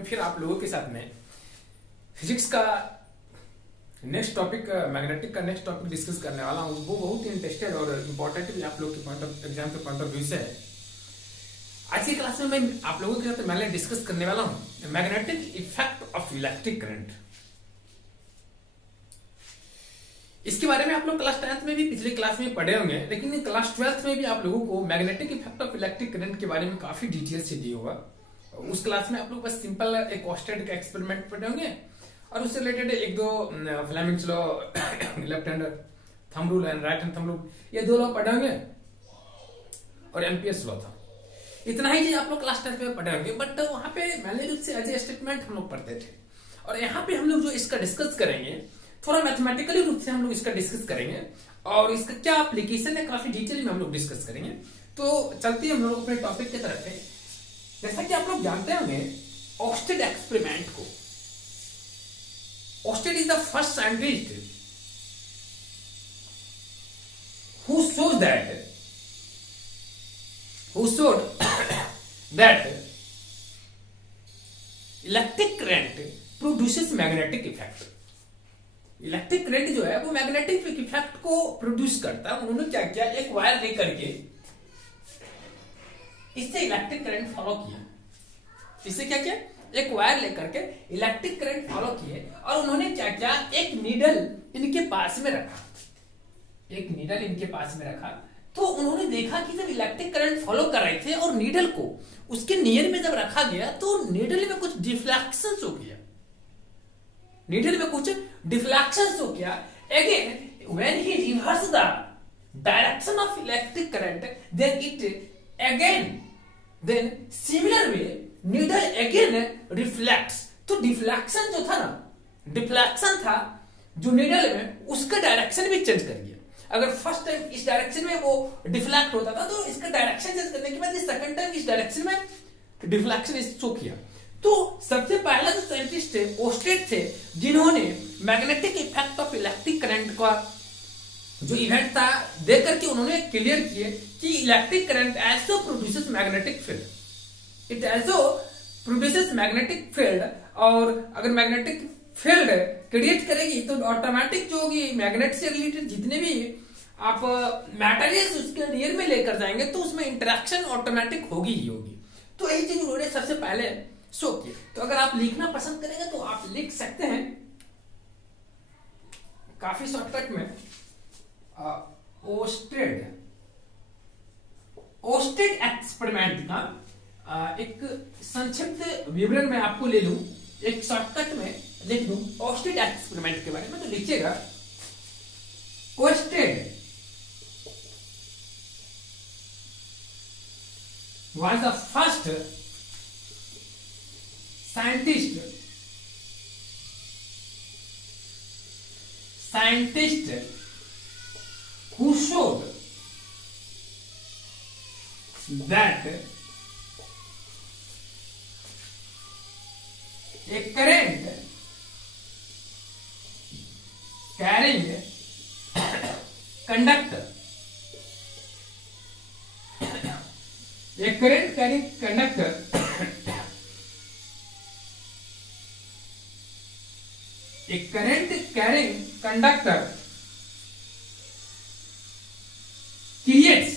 मैं फिर आप लोगों के साथ में फिजिक्स का नेक्स्ट टॉपिक मैग्नेटिक का नेक्स्ट टॉपिक डिस्कस करने वाला हूँ। वो बहुत ही इंटरेस्टेड और इम्पोर्टेंट भी आप लोग के पॉइंट ऑफ एग्जाम के पॉइंट ऑफ व्यू से है। आज की क्लास में मैं आप लोगों के साथ मैंने डिस्कस करने वाला हूँ magnetic effect of electric current. इसके बारे में आप लोग क्लास 10th में भी पिछले क्लास में पढ़े होंगे, लेकिन क्लास 12th में भी आप लोगों को magnetic effect of electric current के बारे में काफी डिटेल से दिया होगा। उस क्लास में आप लोग बस सिंपल एक ऑस्टेड का एक्सपेरिमेंट पढ़े होंगे और उससे रिलेटेड एक दो Fleming's law, left hand thumb rule and right hand thumb rule, ये दो लॉ पढ़े होंगे और एम्पियर्स लॉ था। इतना ही चीज आप लोग क्लास 10th में पढ़े होंगे, बट वहां पे मैंने रूप से एज ए स्टेटमेंट हम लोग पढ़ते थे। और यहाँ पे हम लोग जो इसका डिस्कस करेंगे थोड़ा मैथमेटिकली रूप से हम लोग इसका डिस्कस करेंगे और इसका क्या एप्लीकेशन है काफी डिटेल में हम लोग डिस्कस करेंगे। तो चलते हैं हम लोग अपने टॉपिक की तरफ है। जैसा कि आप लोग जानते होंगे ऑस्टेड एक्सपेरिमेंट को, Oersted is the first scientist who showed that electric current produces magnetic effect। Electric current जो है वो मैग्नेटिक इफेक्ट को प्रोड्यूस करता है। उन्होंने क्या किया, एक वायर लेकर के इससे इलेक्ट्रिक करंट फॉलो किया। इससे क्या किया, एक वायर लेकर के इलेक्ट्रिक करंट फॉलो किए और उन्होंने क्या किया, एक नीडल इनके पास में रखा। एक नीडल इनके पास में रखा तो उन्होंने देखा कि जब इलेक्ट्रिक करंट फॉलो कर रहे थे और नीडल को उसके नियर में जब रखा गया तो नीडल में कुछ डिफ्लेक्शन हो गया। नीडल में कुछ डिफ्लेक्शन हो गया। Again when he reverse the direction of electric current then similar way needle again reflects. तो डिफ्लेक्शन जो था ना, डिफ्लेक्शन था जो नीडल में, उसका डायरेक्शन भी चेंज कर गया। अगर फर्स्ट टाइम इस डायरेक्शन में वो डिफ्लेक्ट होता था तो इसका डायरेक्शन चेंज करने के बाद सेकंड टाइम इस डायरेक्शन में डिफ्लेक्शन शो किया। तो सबसे पहला जो साइंटिस्ट थे ऑस्टेड थे, जिन्होंने magnetic effect of electric current का जो इवेंट था देख करके उन्होंने क्लियर किए कि electric current also produces magnetic field. It also produces magnetic field. और अगर मैग्नेटिक फील्ड क्रिएट करेगी तो ऑटोमेटिक जो होगी मैग्नेट से रिलेटेड जितने भी आप मैटेरियल्स उसके नियर में लेकर जाएंगे तो उसमें इंटरेक्शन ऑटोमेटिक होगी ही होगी। तो यही चीज उन्होंने सबसे पहले शो किया। तो अगर आप लिखना पसंद करेंगे तो आप लिख सकते हैं काफी शॉर्टकट में ऑस्टेड एक्सपेरिमेंट का एक संक्षिप्त विवरण मैं आपको ले लूं, एक शॉर्टकट में लिख लूं ऑस्टेड एक्सपेरिमेंट के बारे में। तो लिखिएगा Oersted was the first scientist who showed that a current carrying conductor creates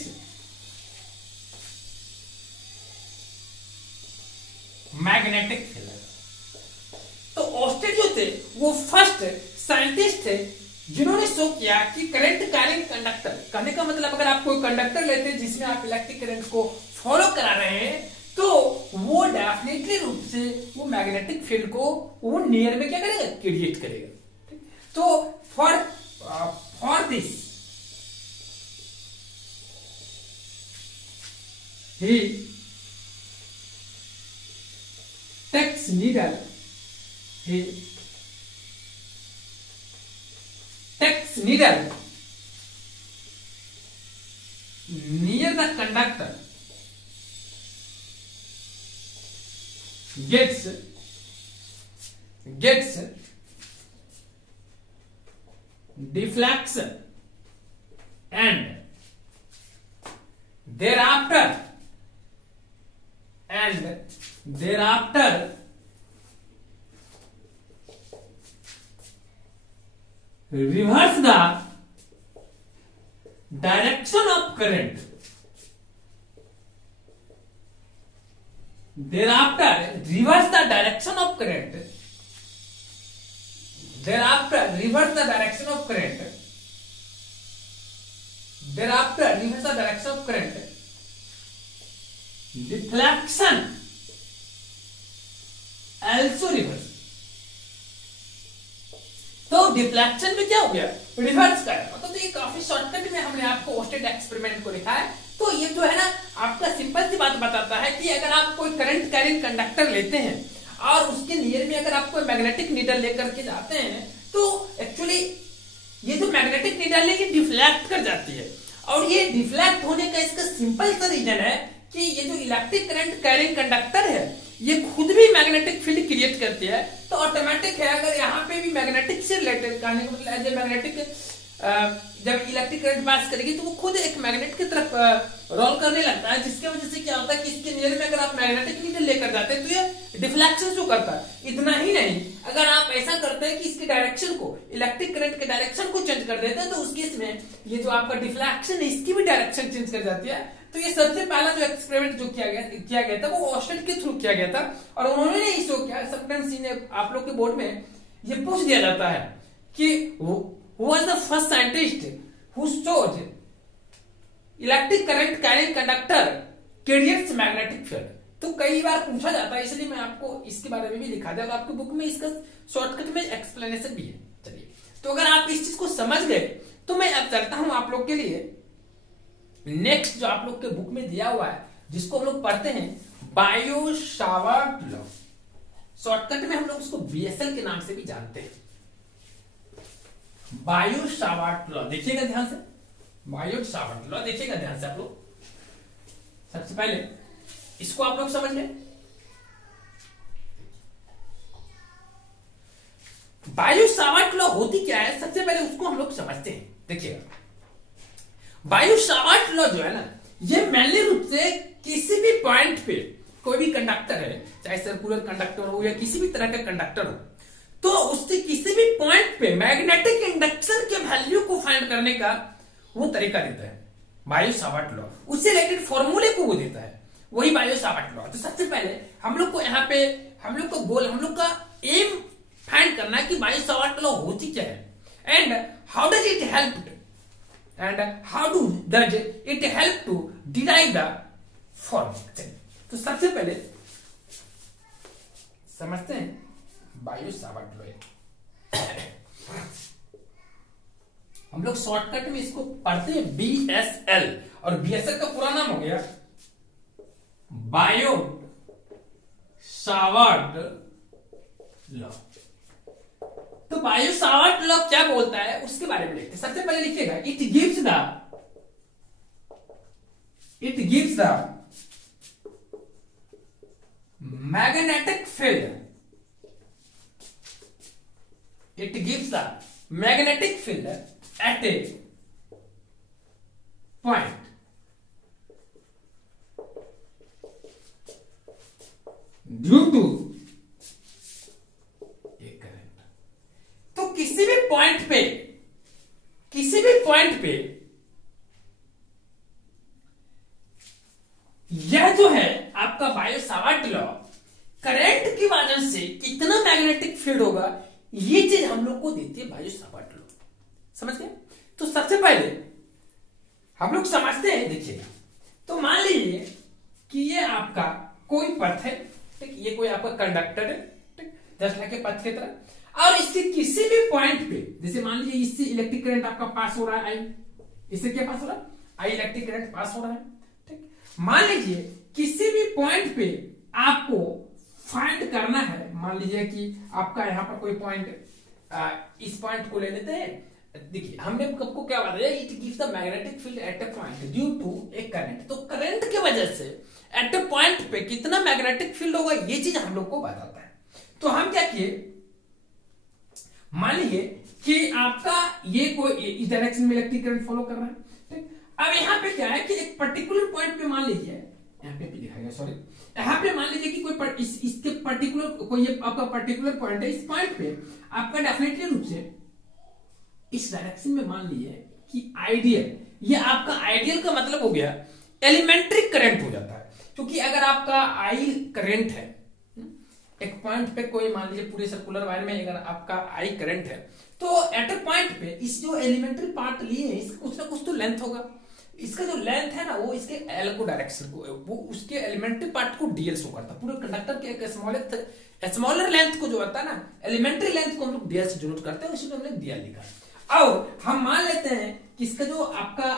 magnetic field. तो ऑस्टेड जो थे वो फर्स्ट साइंटिस्ट थे जिन्होंने शो किया कि करंट कैरिंग कंडक्टर, कहने का मतलब अगर आप कोई कंडक्टर लेते हैं जिसमें आप इलेक्ट्रिक करंट को फॉलो करा रहे हैं तो वो डेफिनेटली रूप से वो मैग्नेटिक फील्ड को वो नियर में क्या करेगा, क्रिएट करेगा। तो for this he takes needle near the conductor, gets deflection and thereafter reverse the direction of current, thereafter reverse the direction of current, thereafter reverse the direction of current, thereafter reverse the direction of current, deflection also reverse। तो deflection में क्या हो गया, reverse कर, मतलब तो ये काफी शॉर्टकट में हमने आपको ओस्टेड एक्सपेरिमेंट को लिखा है। तो ये जो है ना आपका सिंपल सी बात बताता है कि अगर आप कोई करंट कैरिंग कंडक्टर लेते हैं और उसके नियर में अगर आप कोई मैग्नेटिक नीडल लेकर के जाते हैं तो एक्चुअली ये जो मैग्नेटिक नीडल है ये डिफ्लेक्ट कर जाती है, और ये डिफ्लेक्ट होने का इसका सिंपल सा रीजन है कि ये जो इलेक्ट्रिक करंट कैरिंग कंडक्टर है ये खुद भी मैग्नेटिक फील्ड क्रिएट करती है। तो ऑटोमेटिक है अगर यहाँ पे भी मैग्नेटिक से रिलेटेड कहने का मतलब एज ए मैग्नेटिक जब इलेक्ट्रिक करंट पास करेगी तो वो खुद एक मैग्नेट की तरफ रोल करने लगता है, जिसकी वजह से क्या होता है कि इसके नियर में अगर आप मैग्नेटिक नीडल लेकर जाते हैं तो ये डिफ्लेक्शन शो करता है। इतना ही नहीं, अगर आप ऐसा करते हैं कि इसके डायरेक्शन को, इलेक्ट्रिक करंट के डायरेक्शन को चेंज कर देते हैं तो उस केस में ये जो आपका डिफ्लेक्शन है इसकी भी डायरेक्शन चेंज कर जाती है। तो ये सबसे पहला जो एक्सपेरिमेंट जो किया गया था वो ऑस्टेड के थ्रू किया गया था, और उन्होंने ही शो किया। समटाइम्स आप लोग के बोर्ड में ये पूछ दिया जाता है कि who was the first scientist who showed electric current carrying conductor creates magnetic field। तो कई बार पूछा जाता है, इसलिए मैं आपको इसके बारे में भी लिखा दिया और आपके बुक में इसका शॉर्टकट में एक्सप्लेनेशन भी है। चलिए, तो अगर आप इस चीज को समझ गए तो मैं अब चलता हूं आप लोग के लिए नेक्स्ट जो आप लोग के बुक में दिया हुआ है जिसको हम लोग पढ़ते हैं बायो-सावर्ट लॉ। शॉर्टकट में हम लोग उसको बीएसएल के नाम से भी जानते हैं, बायो-सावर्ट लॉ। देखिएगा ध्यान से, बायो-सावर्ट लॉ देखिएगा ध्यान से आप लोग। सबसे पहले इसको आप लोग समझ लें। बायो-सावर्ट लॉ होती क्या है, सबसे पहले उसको हम लोग समझते हैं। देखिएगा, बायो-सावर्ट लॉ जो है ना ये मेनली रूप से किसी भी पॉइंट पे कोई भी कंडक्टर है, चाहे सर्कुलर कंडक्टर हो या किसी भी तरह का कंडक्टर हो, तो उससे किसी भी पॉइंट पे मैग्नेटिक इंडक्शन के वैल्यू को फाइंड करने का वो तरीका देता है बायो-सावर्ट लॉ। उससे रिलेटेड फॉर्मूले को वो देता है, वही बायो-सावर्ट लॉ। तो सबसे पहले हम लोग को यहाँ पे हम लोग का एम फाइंड करना है कि बायो-सावर्ट लॉ होती क्या है and how does it help to derive the formula. तो सबसे पहले समझते हैं बायो-सावर्ट लॉ। हम लोग शॉर्टकट में इसको पढ़ते हैं बीएसएल, और बीएसएल का पूरा नाम हो गया बायो-सावर्ट लॉ। तो बायो-सावर्ट लॉ क्या बोलता है उसके बारे में लिखते हैं। सबसे पहले लिखिएगा it gives the magnetic field, it gives the magnetic field at a point due to a current। तो किसी भी पॉइंट पे यह जो है आपका बायो-सावर्ट लॉ करंट की वजह से कितना मैग्नेटिक फील्ड होगा ये चीज हम लोग को देती है बायो-सावर्ट लॉ। समझ गए? तो सबसे पहले हम लोग समझते हैं। देखिएगा, तो मान लीजिए कि ये आपका कोई पथ है, ठीक, ये कोई आपका कंडक्टर है, ठीक, जस्ट लाइक पथ की तरह, और इसके किसी भी पॉइंट पे, जैसे मान लीजिए इससे इलेक्ट्रिक करंट आपका पास हो रहा है आई, इससे क्या पास हो रहा है आई, इलेक्ट्रिक करंट पास हो रहा है, ठीक। मान लीजिए किसी भी पॉइंट पे आपको फाइंड करना है, मान लीजिए कि आपका यहाँ पर कोई पॉइंट, इस पॉइंट को ले लेते हैं। देखिए हमने आपको क्या बताया, it gives the magnetic field at a point due to a current. तो करंट के वजह से एट अ पॉइंट पे कितना मैग्नेटिक फील्ड होगा ये चीज हम लोग को बताता है। तो हम क्या किए, मान लीजिए कि आपका ये कोई इस डायरेक्शन में इलेक्ट्रिक करंट फॉलो कर रहा है, ठीक। अब यहाँ पे क्या है कि एक पर्टिकुलर पॉइंट पे मान लीजिए, यहाँ पे भी लिखा गया, सॉरी, यहाँ पे मान लीजिए कि कोई इसके पर्टिकुलर कोई आपका पर्टिकुलर पॉइंट है, इस पॉइंट पे आपका डेफिनेटली रूप से इस डायरेक्शन में मान लीजिए कि आइडियल, ये आपका आइडियल का मतलब हो गया एलिमेंट्री करंट हो जाता है। क्योंकि अगर आपका आई करंट है एक पॉइंट पे, कोई मान लीजिए पूरे सर्कुलर वायर में अगर आपका आई करंट है, तो एट ए पॉइंट पे इस जो एलिमेंट्री पार्ट लिए हैं कुछ ना कुछ तो लेंथ होगा। इसका जो लेंथ है ना वो इसके एल को डायरेक्शन को, वो उसके एलिमेंट्री पार्ट को डीएल शो करता है। पूरे कंडक्टर के एक स्मॉलर लेंथ को जो होता है ना एलिमेंट्री लेंथ को हम लोग डीएल से डिनोट करते हैं, इसलिए हमने डीएल लिखा। और हम मान लेते हैं कि इसका जो आपका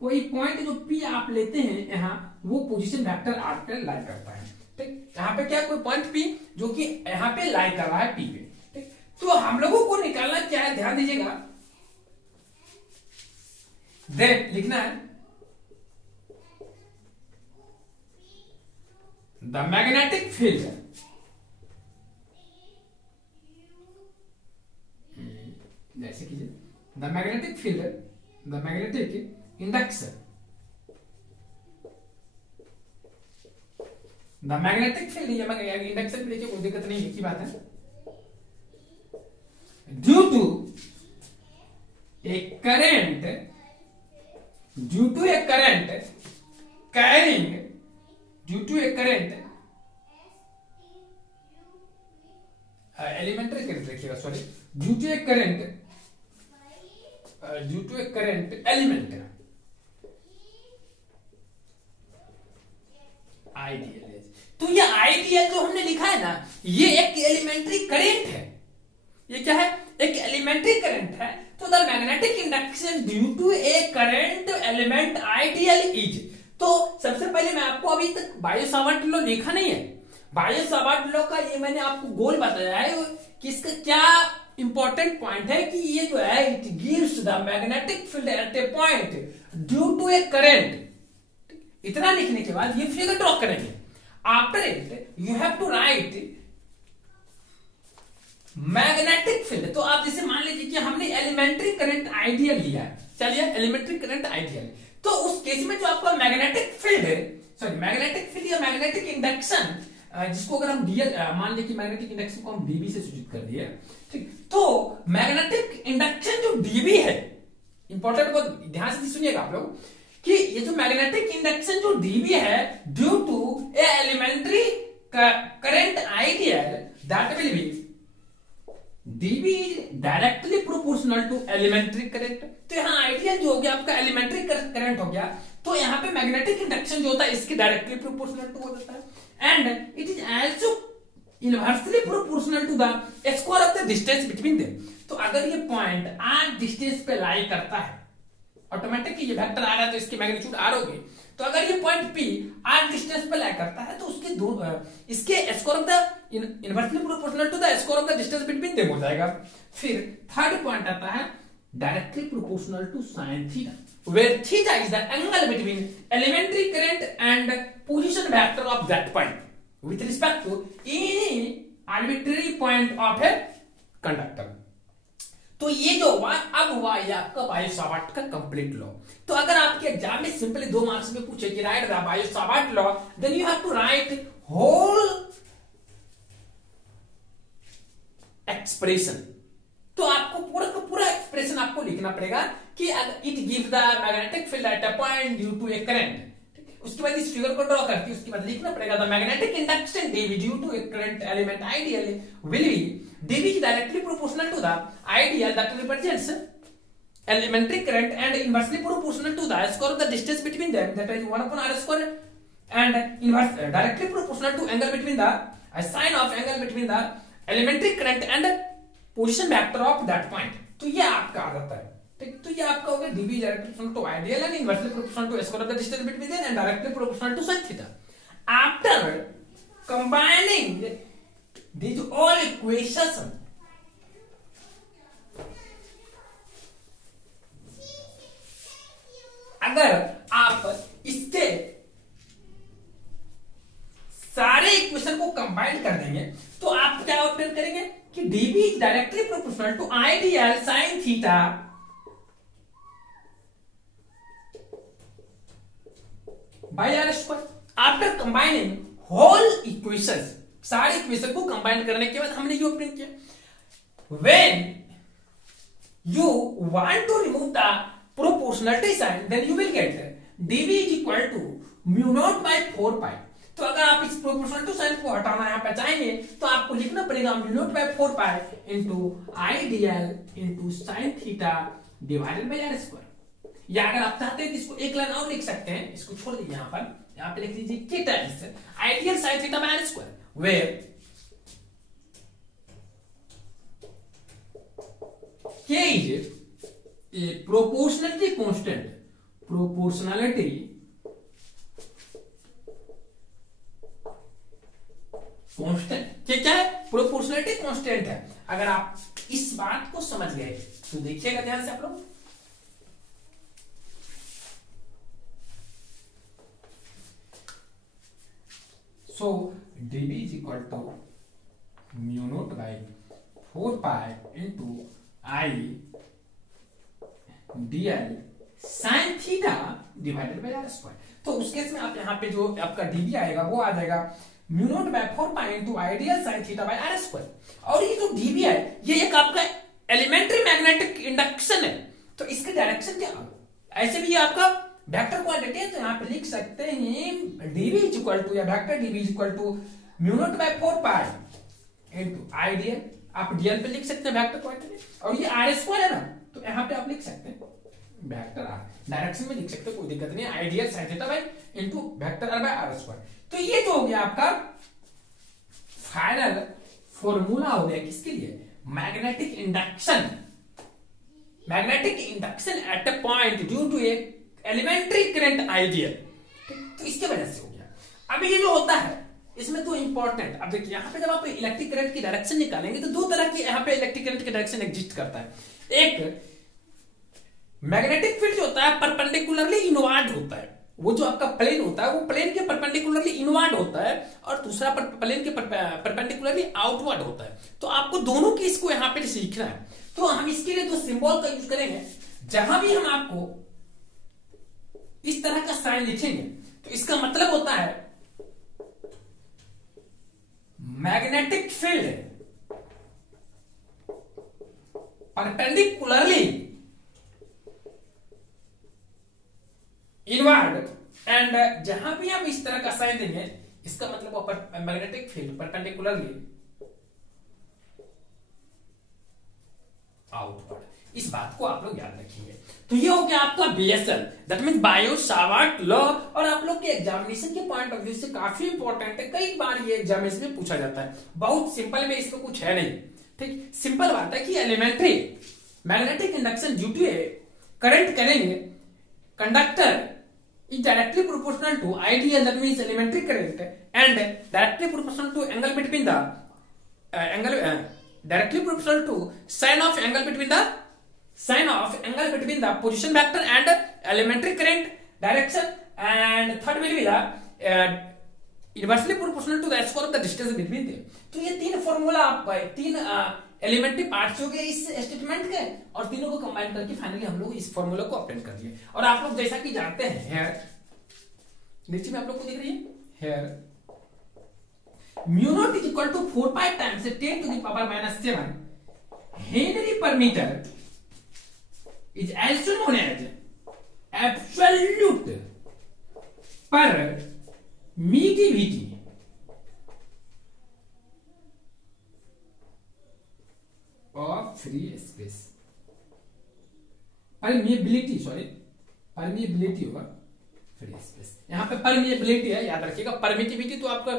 कोई पॉइंट जो पी आप लेते हैं यहाँ, वो पोजीशन वेक्टर आर पे लाई करता है। ठीक, यहाँ पे क्या कोई पॉइंट पी जो कि यहाँ पे लाई कर रहा है पी पे। ठीक, तो हम लोगों को निकालना क्या है, ध्यान दीजिएगा, देन लिखना है द मैग्नेटिक फील्ड, जैसे कीजिए the magnetic field, the magnetic induction, the magnetic field, ये इंडक्शन पे देखिए कोई दिक्कत नहीं, एक ही बात है, due to a current, due to a current carrying, due to a current, elementary current लिखिएगा, sorry, due to a current, due to a current element, ideal. तो ये आइडियल जो हमने लिखा है ना, ये एक एलिमेंट्री करंट है। ये क्या है, एक एलिमेंट्री करंट है। तो the magnetic induction due to a current element I dl is, तो सबसे पहले मैं आपको अभी तक बायो-सावर्ट लॉ लिखा नहीं है, बायो-सावर्ट लॉ का ये मैंने आपको गोल बताया है कि इसका क्या इंपॉर्टेंट पॉइंट है कि ये जो है it gives the magnetic field at a point due to a current. इतना लिखने के बाद ये फिगर ड्रॉ करेंगे। After it you have to write magnetic field. तो आप जैसे मान लीजिए कि हमने एलिमेंट्री करंट आइडियल लिया है, चलिए एलिमेंट्री करंट आइडियल, तो उस केस में जो आपका मैग्नेटिक फील्ड है, सॉरी मैग्नेटिक फील्ड या मैग्नेटिक इंडक्शन, जिसको अगर हम डीएल मान लीजिए कि मैग्नेटिक इंडक्शन को हम डीबी से सूचित कर दिए, ठीक, तो मैग्नेटिक इंडक्शन जो डीबी है, इंपॉर्टेंट बहुत ध्यान से सुनिएगा आप लोग, कि ये जो मैग्नेटिक इंडक्शन जो डीबी है due to a elementary current I dl that will be dB directly proportional to elementary current. तो यहाँ आइडियल जो हो गया आपका एलिमेंट्री करंट हो गया, तो यहाँ पे मैग्नेटिक इंडक्शन जो होता है इसके डायरेक्टली प्रोपोर्शनल टू हो जाता है, and it is also inversely proportional to the square of the distance between them. तो अगर ये पॉइंट आर डिस्टेंस पे लाई करता है, ऑटोमेटिकली ये वेक्टर आ रहा है तो इसकी मैग्नीट्यूड आर होगी, तो अगर ये पॉइंट पी आर डिस्टेंस पे लाई करता है तो उसके दो इसके square of the inversely proportional to the square of the distance between them हो जाएगा। फिर थर्ड पॉइंट आता है directly proportional to sine theta, where theta is the angle between elementary current and position vector of that point with respect to any arbitrary point of a conductor. तो ये जो हुआ अब हुआ ये आपका बायो-सावर्ट का कंप्लीट लॉ। तो अगर आपके एग्जाम में सिंपली 2 मार्क्स में पूछे कि write the Biot-Savart law, then you have to write whole expression. तो आपको पूरा का पूरा एक्सप्रेशन आपको लिखना पड़ेगा कि it give the magnetic field at a point due to a current. उसके बाद इस फिगर को ड्रॉ करके उसके बाद लिखना पड़ेगा the magnetic induction dV due to a current element I dl will be dV is directly proportional to the ideal that represents elementary current and inversely proportional to the square of the distance between them, that is 1 upon r square, and inverse directly proportional to angle between the sine of angle between the elementary current and position vector of that point। तो ये आपका आ जाता है, ठीक, तो ये आपका हो गया dV is directly proportional to ideal and inversely proportional to square of the distance between them and directly proportional to sin theta। After combining these all equations, अगर आप इसके सारे इक्वेशन को कंबाइन कर देंगे तो आप क्या ऑब्जर्व करेंगे कि dV is directly proportional to ideal sin theta by r square। After combining whole equations, सारे इक्वेशन को कंबाइन करने के बाद हमने जो ऑब्टेन किया, when you want to remove the proportionality sign, then you will get dv is equal to mu naught by 4 pi। तो अगर आप इस प्रोपोर्शनल साइन को हटाना यहाँ पे चाहेंगे तो आपको लिखना पड़ेगा mu not by 4 pi into I dl into sine theta divided by are square. या अगर आप चाहते हैं तो इसको एक लाइन और लिख सकते हैं, इसको छोड़ दीजिए यहाँ पे लिख दीजिए K times ideal sine theta by are square, where K is a proportionality constant. Proportionality constant क्या है? प्रोपोर्शनलिटी कांस्टेंट है। अगर आप इस बात को समझ गए तो देखिएगा ध्यान से आप लोग, so dv is equal to mu naught by 4 pi into I dl sine theta divided by are square. तो उस केस में आप यहाँ पे जो आपका dv आएगा वो आ जाएगा mu not by 4 pi into I dl sine theta by are square. और ये जो dv है ये एक आपका एलिमेंट्री मैग्नेटिक इंडक्शन है, तो इसके डायरेक्शन क्या होगा? ऐसे भी ये आपका वेक्टर क्वांटिटी है, तो यहाँ पे लिख सकते हैं dv इज इक्वल टू या vector dv is equal to mu not by 4 pi into I dl, आप dl पे लिख सकते हैं वेक्टर क्वांटिटी, और ये आर स्क्वायर है ना, तो यहाँ पे आप लिख सकते हैं वेक्टर आर, डायरेक्शन में लिख सकते हैं, कोई दिक्कत नहीं। I dl sine theta by into vector r by are square. तो ये जो हो गया आपका फाइनल फॉर्मूला हो गया किसके लिए? Magnetic induction. Magnetic induction at a point due to a elementary current I dl, तो इसके वजह से हो गया। अब ये जो होता है इसमें तो इंपॉर्टेंट, अब देखिए यहाँ पे जब आप इलेक्ट्रिक करंट की डायरेक्शन निकालेंगे तो दो तरह की यहाँ पे इलेक्ट्रिक करंट की डायरेक्शन एग्जिस्ट करता है। एक मैग्नेटिक फील्ड जो होता है परपेंडिकुलरली इनवर्ड होता है, वो जो आपका प्लेन होता है वो प्लेन के परपेंडिकुलरली इनवर्ड होता है, और दूसरा प्लेन के परपेंडिकुलरली आउटवर्ड होता है। तो आपको दोनों की इसको यहाँ पे सीखना है। तो हम इसके लिए जो सिंबल का यूज करेंगे, जहां भी हम आपको इस तरह का साइन लिखेंगे तो इसका मतलब होता है magnetic field perpendicularly inward, and जहां भी हम इस तरह का साइन देंगे इसका मतलब मैग्नेटिक फील्ड परपेंडिकुलरली आउटवर्ड। इस बात को आप लोग याद रखिए। तो ये हो गया आपका BSL, that means bio Savart law, और आप लोग के एग्जामिनेशन के पॉइंट ऑफ व्यू से काफी इंपॉर्टेंट है। कई बार ये एग्जामिनेशन में पूछा जाता है, बहुत सिंपल में इसमें कुछ है नहीं। ठीक, सिंपल बात है कि elementary magnetic induction due to current करेंगे conductor is directly proportional to ideal, that means elementary current, and directly proportional to angle between the directly proportional to sine of angle between the position vector and elementary current direction, and third will be the inversely proportional to the square of the distance between them। तो ये तीन formula आप तीन elementary parts हो गए इस statement के, और तीनों को कंबाइन करके फाइनली हम लोग इस फॉर्मूला को अप्लाई कर दिए। और आप लोग जैसा कि जानते हैं, हेयर नीचे में आप लोग को दिख रही है here mu naught is equal to 4 pi times 10 to the power -7 henry पर metre is also known as absolute permittivity of free space. Permeability of free space, यहाँ पे परमिएबिलिटी है, याद रखिएगा। परमिटिविटी तो आपका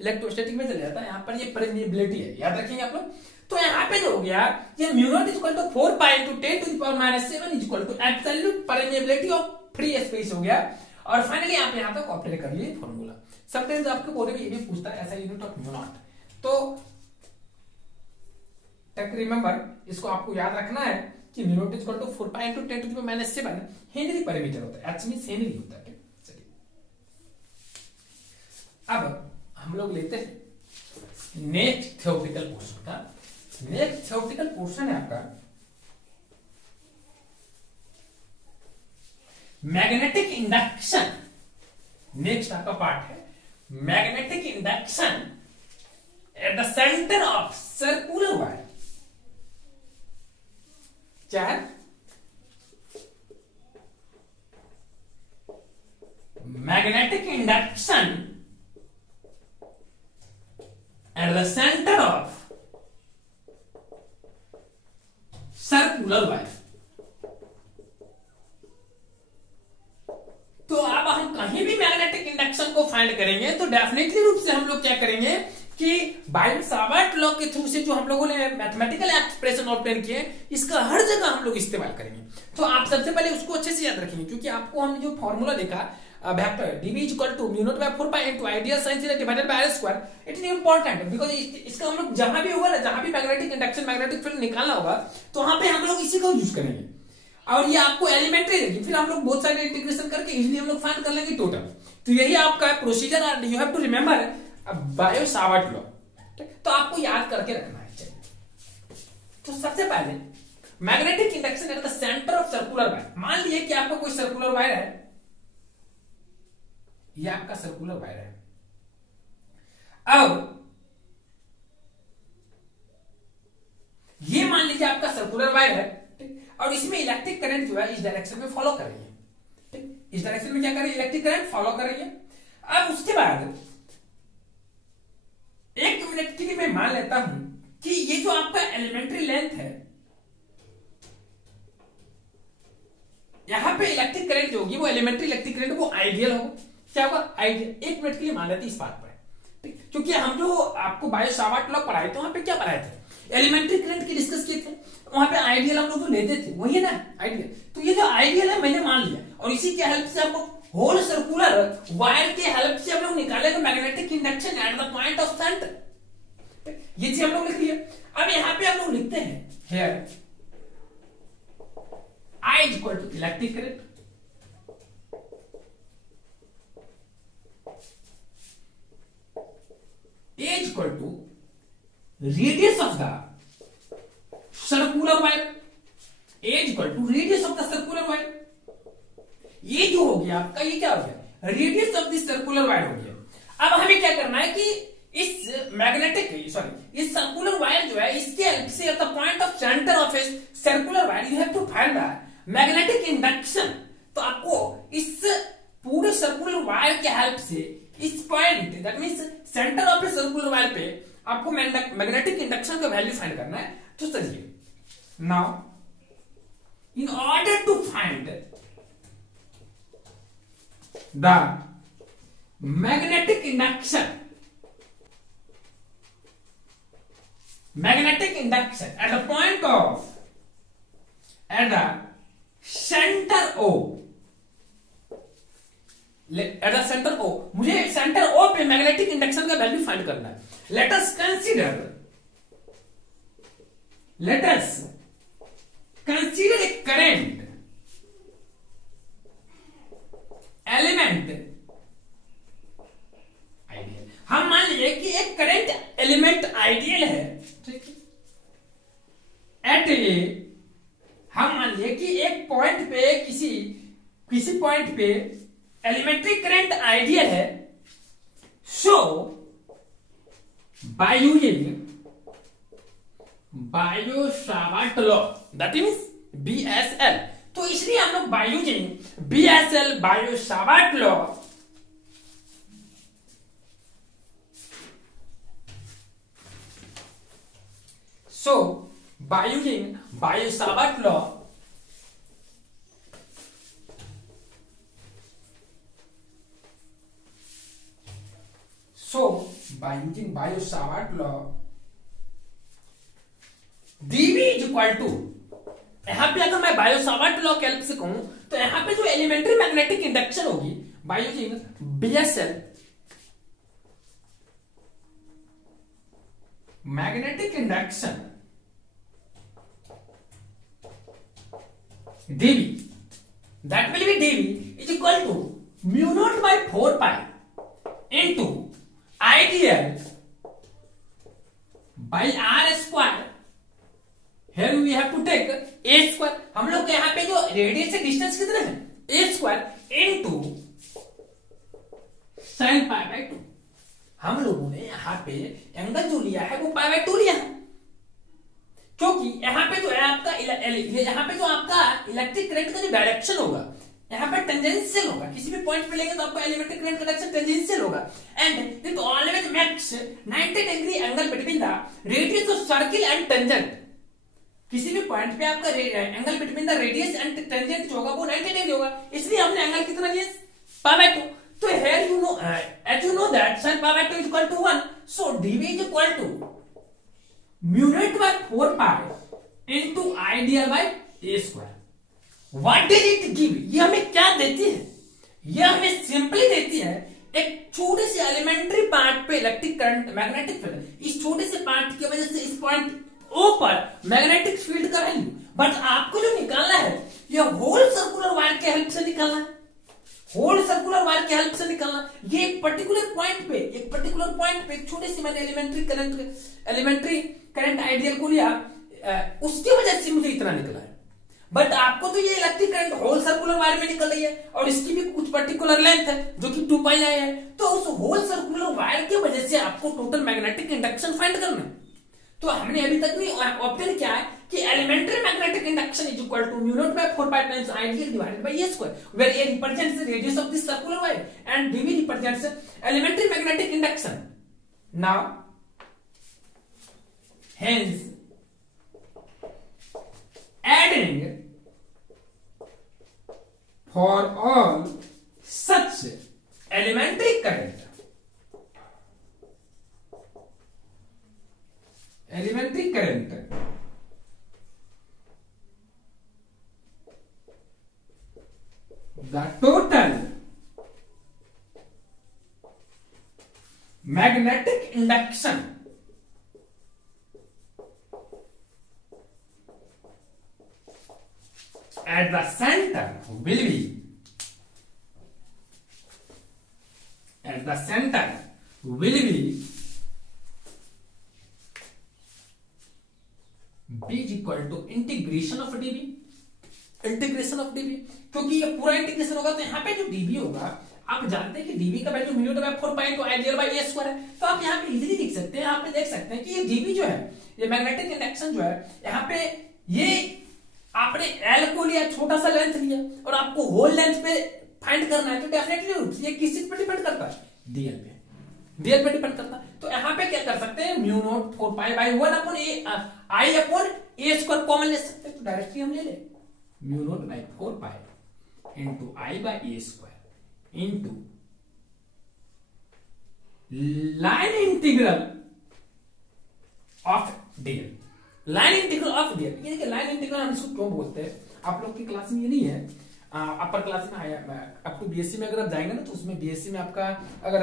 इलेक्ट्रोस्टैटिक में चले जाता है, यहाँ पर ये परमिएबिलिटी है, याद रखेंगे आप लोग। तो यहाँ पे जो हो गया ये mu naught is equal to 4 pi into 10 to the power -7 is equal to absolute permeability of free space हो गया। और फाइनली आप यहाँ तक अप्लाई कर लिए फॉर्मूला। समटाइम्स आपके बोर्ड में ये भी पूछता है ऐसा यूनिट ऑफ म्यू नॉट, तो रिमेंबर इसको आपको याद रखना है कि mu naught is equal to 4 pi into 10 to the power -7 henry पर मीटर होता है, एच मींस हेनरी होता है। चलिए अब हम लोग लेते हैं नेक्स्ट थ्योरेटिकल पोर्शन का। नेक्स्ट थ्योरेटिकल पोर्शन है आपका मैग्नेटिक इंडक्शन। नेक्स्ट आपका पार्ट है magnetic induction at the centre of circular wire. क्या है? Circular wire. तो अब हम कहीं भी मैग्नेटिक इंडक्शन को फाइंड करेंगे तो डेफिनेटली रूप से हम लोग क्या करेंगे कि बायो-सावर्ट लॉ के थ्रू से जो हम लोगों ने मैथमेटिकल एक्सप्रेशन ऑब्टेन किए इसका हर जगह हम लोग इस्तेमाल करेंगे। तो आप सबसे पहले उसको अच्छे से याद रखेंगे, क्योंकि आपको हमने जो फॉर्मूला देखा vector dv equal to mu not by 4 pi into I dl sine theta divided by r square, it is important because इसका हम लोग जहां भी होगा ना, जहां भी मैग्नेटिक इंडक्शन मैग्नेटिक फील्ड निकालना होगा तो वहां पे हम लोग इसी को यूज करेंगे और ये आपको एलिमेंट्री लगी, फिर हम लोग बहुत सारे इंटीग्रेशन करके इजीली हम लोग फाइंड कर लेंगे टोटल। तो यही आपका प्रोसीजर और you have to remember Biot-Savart law. तो आपको याद करके रखना है। चलिए, तो सबसे पहले magnetic induction at the centre of circular wire. मान लिए कि आपका कोई सर्कुलर वायर है, ये आपका सर्कुलर वायर है। अब ये मान लीजिए आपका सर्कुलर वायर है, और इसमें इलेक्ट्रिक करंट जो है इस डायरेक्शन में फॉलो कर रही है। ठीक, इस डायरेक्शन में क्या कर रही है, इलेक्ट्रिक करंट फॉलो कर रही है। अब उसके बाद एक मिनट के लिए मैं मान लेता हूं कि ये जो आपका एलिमेंट्री लेंथ है, यहां पे इलेक्ट्रिक करंट जो होगी वो एलिमेंट्री इलेक्ट्रिक करंट वो आइडियल होगा। क्या होगा, आइडियल। एक मिनट के लिए मान लेते इस बात पर, ठीक, क्योंकि हम जो आपको बायो-सावर्ट लॉ पढ़ाए थे वहां पे क्या पढ़ाए थे, एलिमेंट्री करंट की डिस्कस किए थे, वहां पे आइडियल हम लोग जो लेते थे वही है ना आइडियल। तो ये जो आइडियल है मैंने मान लिया, और इसी के हेल्प से हम लोग होल सर्कुलर वायर के हेल्प से हम लोग निकालेंगे magnetic induction at the point of centre. ये चीज हम लोग लिख लिया। अब यहां पे हम लोग लिखते हैं here I is equal to electric current, A is equal to radius of the circular wire, A is equal to radius of the circular wire। ये जो हो गया आपका, ये क्या हो गया, radius of the circular wire हो गया। अब हमें क्या करना है कि इस मैग्नेटिक इस सर्कुलर वायर जो है इसके हेल्प से at the point of centre of इस circular wire you have to find the magnetic induction. तो आपको इस पूरे सर्कुलर वायर के हेल्प से इस point that means centre of the circular wire पे आपको मैग्नेटिक इंडक्शन का वैल्यू फाइंड करना है। तो चलिए, now in order to find the magnetic induction at the point of at the center O, at the center O, मुझे centre O पे magnetic induction का वैल्यू फाइंड करना है। let us consider a current element ideal. हम मान लीजिए कि एक करंट एलिमेंट आइडियल है, ठीक है, एट ए, हम मान लिए कि एक पॉइंट पे किसी पॉइंट पे एलिमेंट्री करंट आइडियल है। So by using Biot Savart law that means BSL, तो इसलिए हम लोग by using BSL Biot Savart law so by using Biot Savart law dV is equal to, यहां पे अगर मैं बायो-सावर्ट लॉ के हेल्प से कहूं तो यहां पे जो एलिमेंट्री मैग्नेटिक इंडक्शन होगी bye using BSL magnetic induction dV, that will be dV is equal to mu naught by 4 pi into ideal by r square। here we have to take a square। हम लोग यहाँ पे जो radius से distance कितना है, a square into sin pi by 2। हम लोगों ने यहाँ पे एंगल जो लिया है वो पाई बाय 2 लिया है, क्योंकि यहाँ पे जो है आपका यहाँ पे जो आपका इलेक्ट्रिक करंट का जो डायरेक्शन होगा यहाँ पे टेंजेंशियल होगा। किसी भी पॉइंट पे लेंगे तो आपको इलेक्ट्रिक करंट का डायरेक्शन टेंजेंशियल होगा, and it always makes 90 degree angle between the radius of circle and tangent. किसी भी पॉइंट पे आपका angle between the radius and tangent जो होगा वो 90 डिग्री होगा, इसलिए हमने एंगल कितना लिया, पाई बाय 2। तो here you know, as you know that sin pi by 2 is equal to 1, so dv is equal to mu naught by 4 pi into I dr by a square. What did it give? ये हमें क्या देती है, ये हमें simply देती है एक छोटे से एलिमेंट्री पार्ट पे इलेक्ट्रिक करंट, मैग्नेटिक फील्ड, इस छोटे से पार्ट की वजह से इस पॉइंट ओ पर मैग्नेटिक फील्ड का वैल्यू। बट आपको जो निकालना है ये होल सर्कुलर वायर के हेल्प से निकालना है, होल सर्कुलर वायर की हेल्प से निकालना। ये एक पर्टिकुलर पॉइंट पे एक छोटे से मैंने एलिमेंट्री करंट आइडियल को लिया, उसकी वजह से मुझे इतना निकला है। बट आपको तो ये electric current whole circular wire में निकल रही है और इसकी भी कुछ पर्टिकुलर लेंथ है जो कि 2 पाई आई है, तो उस होल सर्कुलर वायर की वजह से आपको टोटल मैग्नेटिक इंडक्शन फाइंड करना है। तो हमने अभी तक नहीं ऑब्टेन किया है कि elementary magnetic induction is equal to mu not by 4 pi times I dl divided by a square, where a represents the radius of this circular wire and dv represents elementary magnetic induction. Now hence adding for all such elementary current the total magnetic induction at the center will be b is equal to integration of dv, क्योंकि ये पूरा integration होगा तो यहाँ पे जो dv होगा, आप जानते हैं कि dv का value mu not by 4 pi I divided by a square है, तो आप यहाँ पे इजीली लिख सकते हैं। यहाँ पे देख सकते हैं कि ये dv जो है, ये मैग्नेटिक इंडक्शन जो है, यहाँ पे ये आपने L को लिया, छोटा सा लेंथ लिया और आपको होल लेंथ पे फाइंड करना है, तो डेफिनेटली ये किस चीज पे डिपेंड करता है, dl पे डिपेंड करता है। तो यहाँ पे क्या कर सकते हैं, mu naught 4 pi by 1 upon I upon a square common ले सकते हैं, तो डायरेक्टली हम ले ले mu not by 4 pi into I by a square into line integral of dl. Line integral of dl, ये देखिए लाइन इंटीग्रल हम इसको क्यों बोलते हैं, आप लोग की क्लास में ये नहीं है, अपर क्लास में आया, अप टू बीएससी में अगर आप जाएंगे ना तो उसमें बीएससी में आपका अगर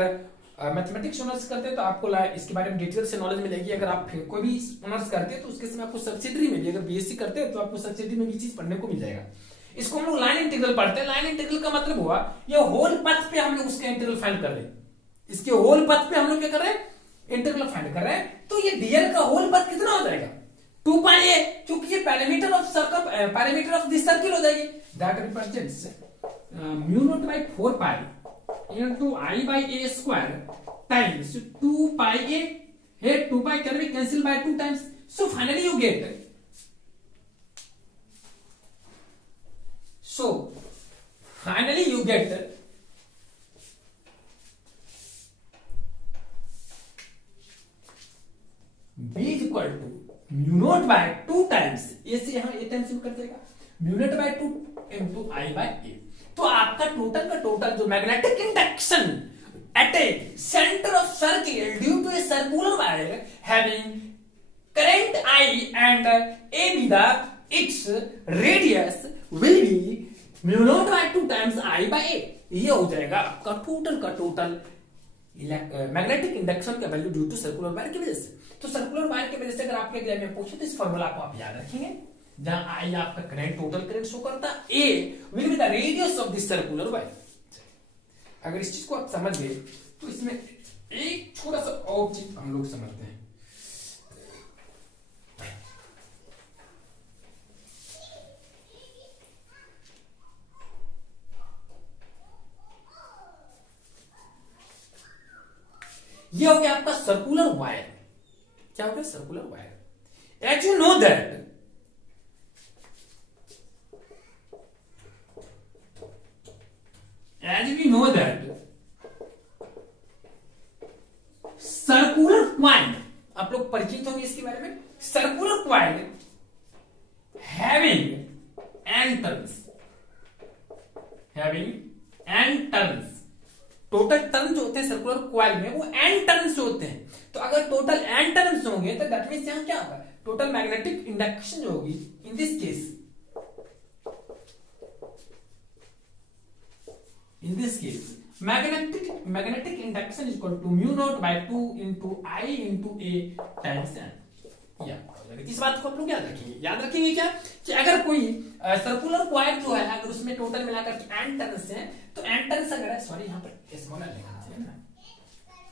मैथमेटिक्स ऑनर्स करते हैं तो आपको इसके बारे में डिटेल से नॉलेज मिलेगी। अगर आप कोई भी ऑनर्स करते हैं तो उसके समय आपको सब्सिडरी में भी, अगर बीएससी करते हैं तो आपको सब्सिडरी में भी चीज पढ़ने को मिल जाएगा। इसको हम लोग लाइन इंटीग्रल पढ़ते हैं। लाइन इंटीग्रल का मतलब हुआ ये होल पथ पे हम लोग उसका इंटीग्रल फाइंड कर रहे हैं, इसके होल पथ पे हम लोग क्या कर रहे हैं, इंटीग्रल फाइंड कर रहे हैं। तो ये डीएल का होल पथ कितना हो जाएगा, 2 पाई ए, क्योंकि ये पैरामीटर ऑफ दिस सर्किल हो जाएगी, that represents mu not by 4 pi into I by a square times 2 pi a, here 2 पाई can be cancelled by 2 times, so finally you get b is equal to mu not by 2 times, a से यहां a times cut जाएगा, mu not by 2 into I by a. तो आपका total का total जो magnetic induction at a center of circle due to a circular wire having current I and A be the its radius will be mu naught by 2 times I by A। ये हो जाएगा आपका total का total magnetic induction का value due to circular wire की वजह से। तो सर्कुलर वायर की वजह से अगर आपके एग्जाम में पूछे तो इस फॉर्मूला को आप याद रखेंगे, जहां I आपका करंट, टोटल करंट शो करता, A will be the radius of this circular wire। अगर इस चीज को आप समझ गए तो इसमें एक छोटा सा और चीज हम लोग समझते हैं। ये हो गया आपका सर्कुलर वायर। क्या हो गया, circular wire. As you know that circular coil, आप लोग परिचित होंगे इसके बारे में। Circular coil n turns, total turn जो होते हैं सर्कुलर कॉइल में वो n टर्न्स होते हैं। तो अगर टोटल n टर्न्स होंगे तो दैट मींस यहां क्या होगा, टोटल मैग्नेटिक इंडक्शन जो होगी in this case magnetic induction is equal to mu not by 2 into I into A times N. इस बात को आप लोग याद रखेंगे क्या कि अगर कोई सर्कुलर कॉइल जो है अगर उसमें टोटल मिलाकर के n टर्न्स हैं तो n टर्न्स अगर है, सॉरी यहाँ पर स्मॉल एन लिखना चाहिए ना,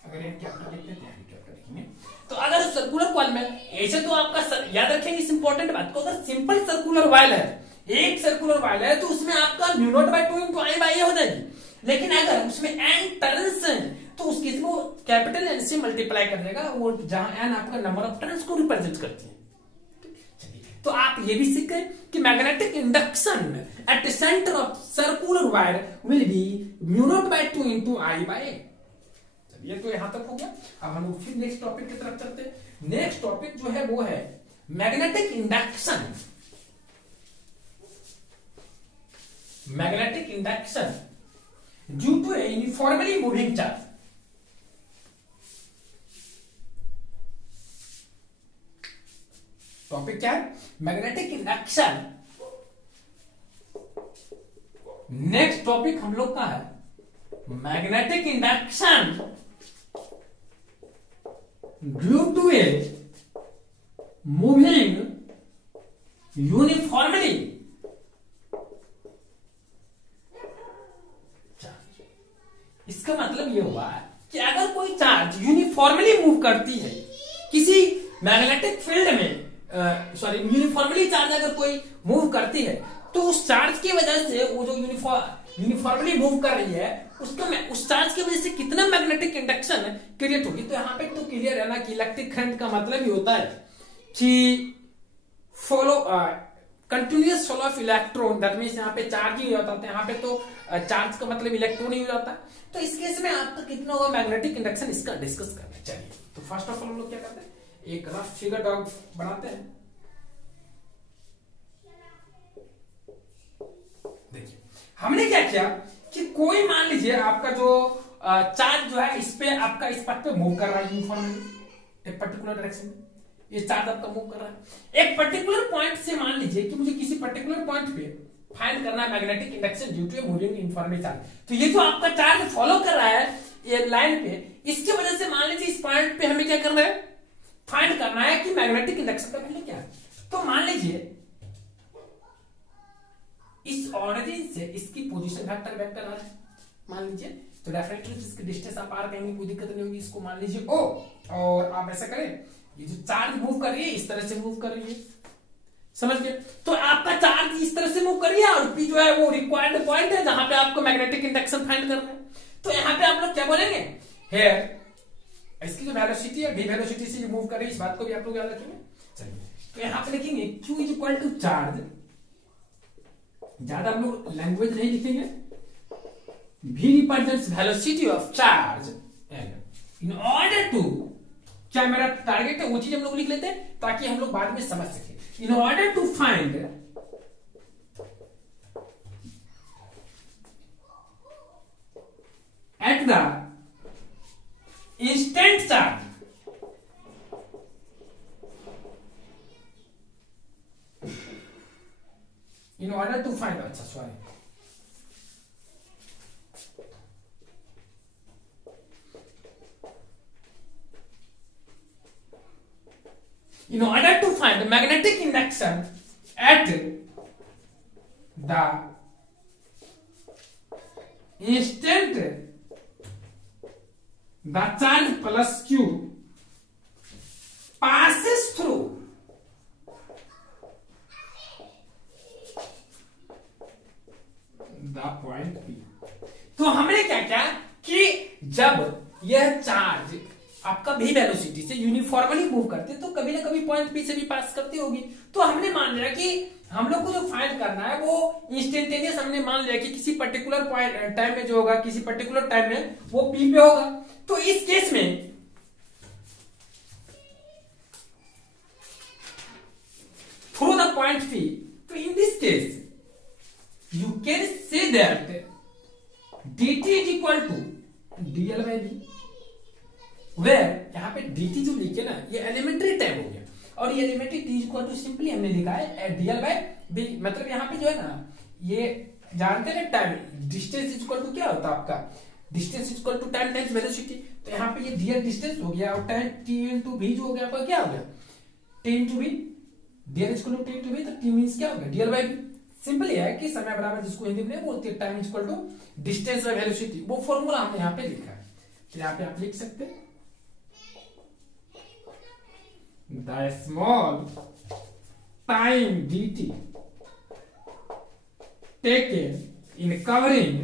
अगर ये कैपिटल लिखते हैं कैपिटल लिखेंगे। तो अगर सर्कुलर कॉइल में ऐसे तो आपका याद रखेंगे इस इंपॉर्टेंट बात को, अगर सिंपल सर्कुलर वाइल है, एक सर्कुलर वाइल है तो उसमें आपका mu not by 2 into I by ए हो जाएगी। लेकिन अगर उसमें n टर्न्स हैं तो उस केस में वो कैपिटल एन से मल्टीप्लाई कर देगा, वो जहां n आपका नंबर ऑफ टर्न्स को रिप्रेजेंट करती है। तो आप ये भी सीख गए कि magnetic induction at the centre of circular wire will be mu not by 2 into I by a. चलिए तो यहां तक हो गया। अब हम फिर नेक्स्ट टॉपिक की तरफ चलते हैं। नेक्स्ट टॉपिक जो है वो है magnetic induction. Magnetic induction due to a uniformly moving charge. Topic क्या है, मैग्नेटिक इंडक्शन। नेक्स्ट टॉपिक हम लोग का है magnetic induction due to a moving uniformly charge. इसका मतलब यह हुआ कि अगर कोई चार्ज यूनिफॉर्मली मूव करती है किसी मैग्नेटिक फील्ड में, यूनिफॉर्मली चार्ज अगर कोई मूव करती है तो उस चार्ज की वजह से वो जो यूनिफॉर्मली मूव कर रही है उस चार्ज की वजह से कितना मैग्नेटिक इंडक्शन क्रिएट होगी। तो यहाँ पे तो क्लियर है ना कि इलेक्ट्रिक करंट का मतलब ही होता है कि continuous flow of electron, that means यहाँ पे चार्ज ही हो जाता है, यहाँ पे तो चार्ज का मतलब इलेक्ट्रॉन ही हो जाता है। तो इस केस में आपका कितना होगा मैग्नेटिक इंडक्शन, इसका डिस्कस करना है। चलिए तो फर्स्ट ऑफ ऑल हम लोग क्या करते हैं, एक रफ फिगर डॉग बनाते हैं। देखिए हमने क्या किया कि कोई मान लीजिए आपका जो चार्ज जो है इस पे आपका इस पथ पे मूव कर रहा है यूनिफॉर्मली एक पर्टिकुलर डायरेक्शन में, ये चार्ज आपका मूव कर रहा है एक पर्टिकुलर पॉइंट से। मान लीजिए कि मुझे किसी पर्टिकुलर पॉइंट पे फाइंड करना है magnetic induction due to moving uniformly charge. तो ये जो आपका चार्ज फॉलो कर रहा है ये लाइन पे, इसकी वजह से मान लीजिए इस पॉइंट पे हमें क्या करना है, फाइंड करना है कि मैग्नेटिक इंडक्शन का वैल्यू क्या है। तो मान लीजिए इस ऑरिजिन से इसकी पोजीशन वेक्टर आ रहा है मान लीजिए, तो डेफिनेटली इसकी डिस्टेंस आप आर कहेंगे, कोई दिक्कत नहीं होगी। इसको मान लीजिए ओ, और आप ऐसा करें ये जो चार्ज मूव कर रही है इस तरह से मूव कर रही है, समझ गए। तो आपका चार्ज इस तरह से मूव कर रही है और पी जो है वो रिक्वायर्ड पॉइंट है जहां पे आपको मैग्नेटिक इंडक्शन फाइंड करना है। तो यहाँ पे आप लोग क्या बोलेंगे, हेयर इसकी जो वेलोसिटी है वी वेलोसिटी से मूव कर रही है, इस बात को भी आप लोग याद रखेंगे। चलिए तो यहाँ पे लिखेंगे Q is equal to charge, ज्यादा हम लोग लैंग्वेज नहीं लिखेंगे, V represents velocity of charge in order to, क्या मेरा टारगेट है वो चीज हम लोग लिख लेते हैं ताकि हम लोग बाद में समझ सके। In order to find at the instant charge in order to find, अच्छा sorry, in order to find the magnetic induction at the instant the charge plus Q passes through the point P। तो हमने क्या किया कि जब यह charge आपका भी वेलोसिटी से यूनिफॉर्मली मूव करते तो कभी ना कभी पॉइंट पी से भी पास करती होगी। तो हमने मान लिया कि हम लोग को जो फाइंड करना है वो इंस्टेंटेनियस, हमने मान लिया कि किसी पर्टिकुलर पॉइंट टाइम में जो होगा किसी पर्टिकुलर टाइम में वो पी पे होगा। तो इस केस में थ्रू द पॉइंट पी तो in this case you can say that dt is equal to dl by v, where यहाँ पे dt जो लिखे ना ये एलिमेंट्री टाइम हो गया, और ये elementary t equal to simply हमने लिखा है dl बाई v। मतलब यहाँ पे जो है ना ये जानते हैं टाइम डिस्टेंस इक्वल टू क्या होता है आपका, distance equal to time times velocity. तो यहाँ पे ये dl डिस्टेंस हो गया और टाइम t इनटू v जो हो गया आपका क्या हो गया t into v, dl equal to t into v, तो t मींस क्या हो गया dl बाई v। सिंपल ये है कि समय बराबर जिसको हिंदी में बोलते हैं time equal to distance by velocity, वो फॉर्मूला हमने यहाँ पे लिखा है। तो यहाँ पे आप लिख सकते हैं the small time dt taken in covering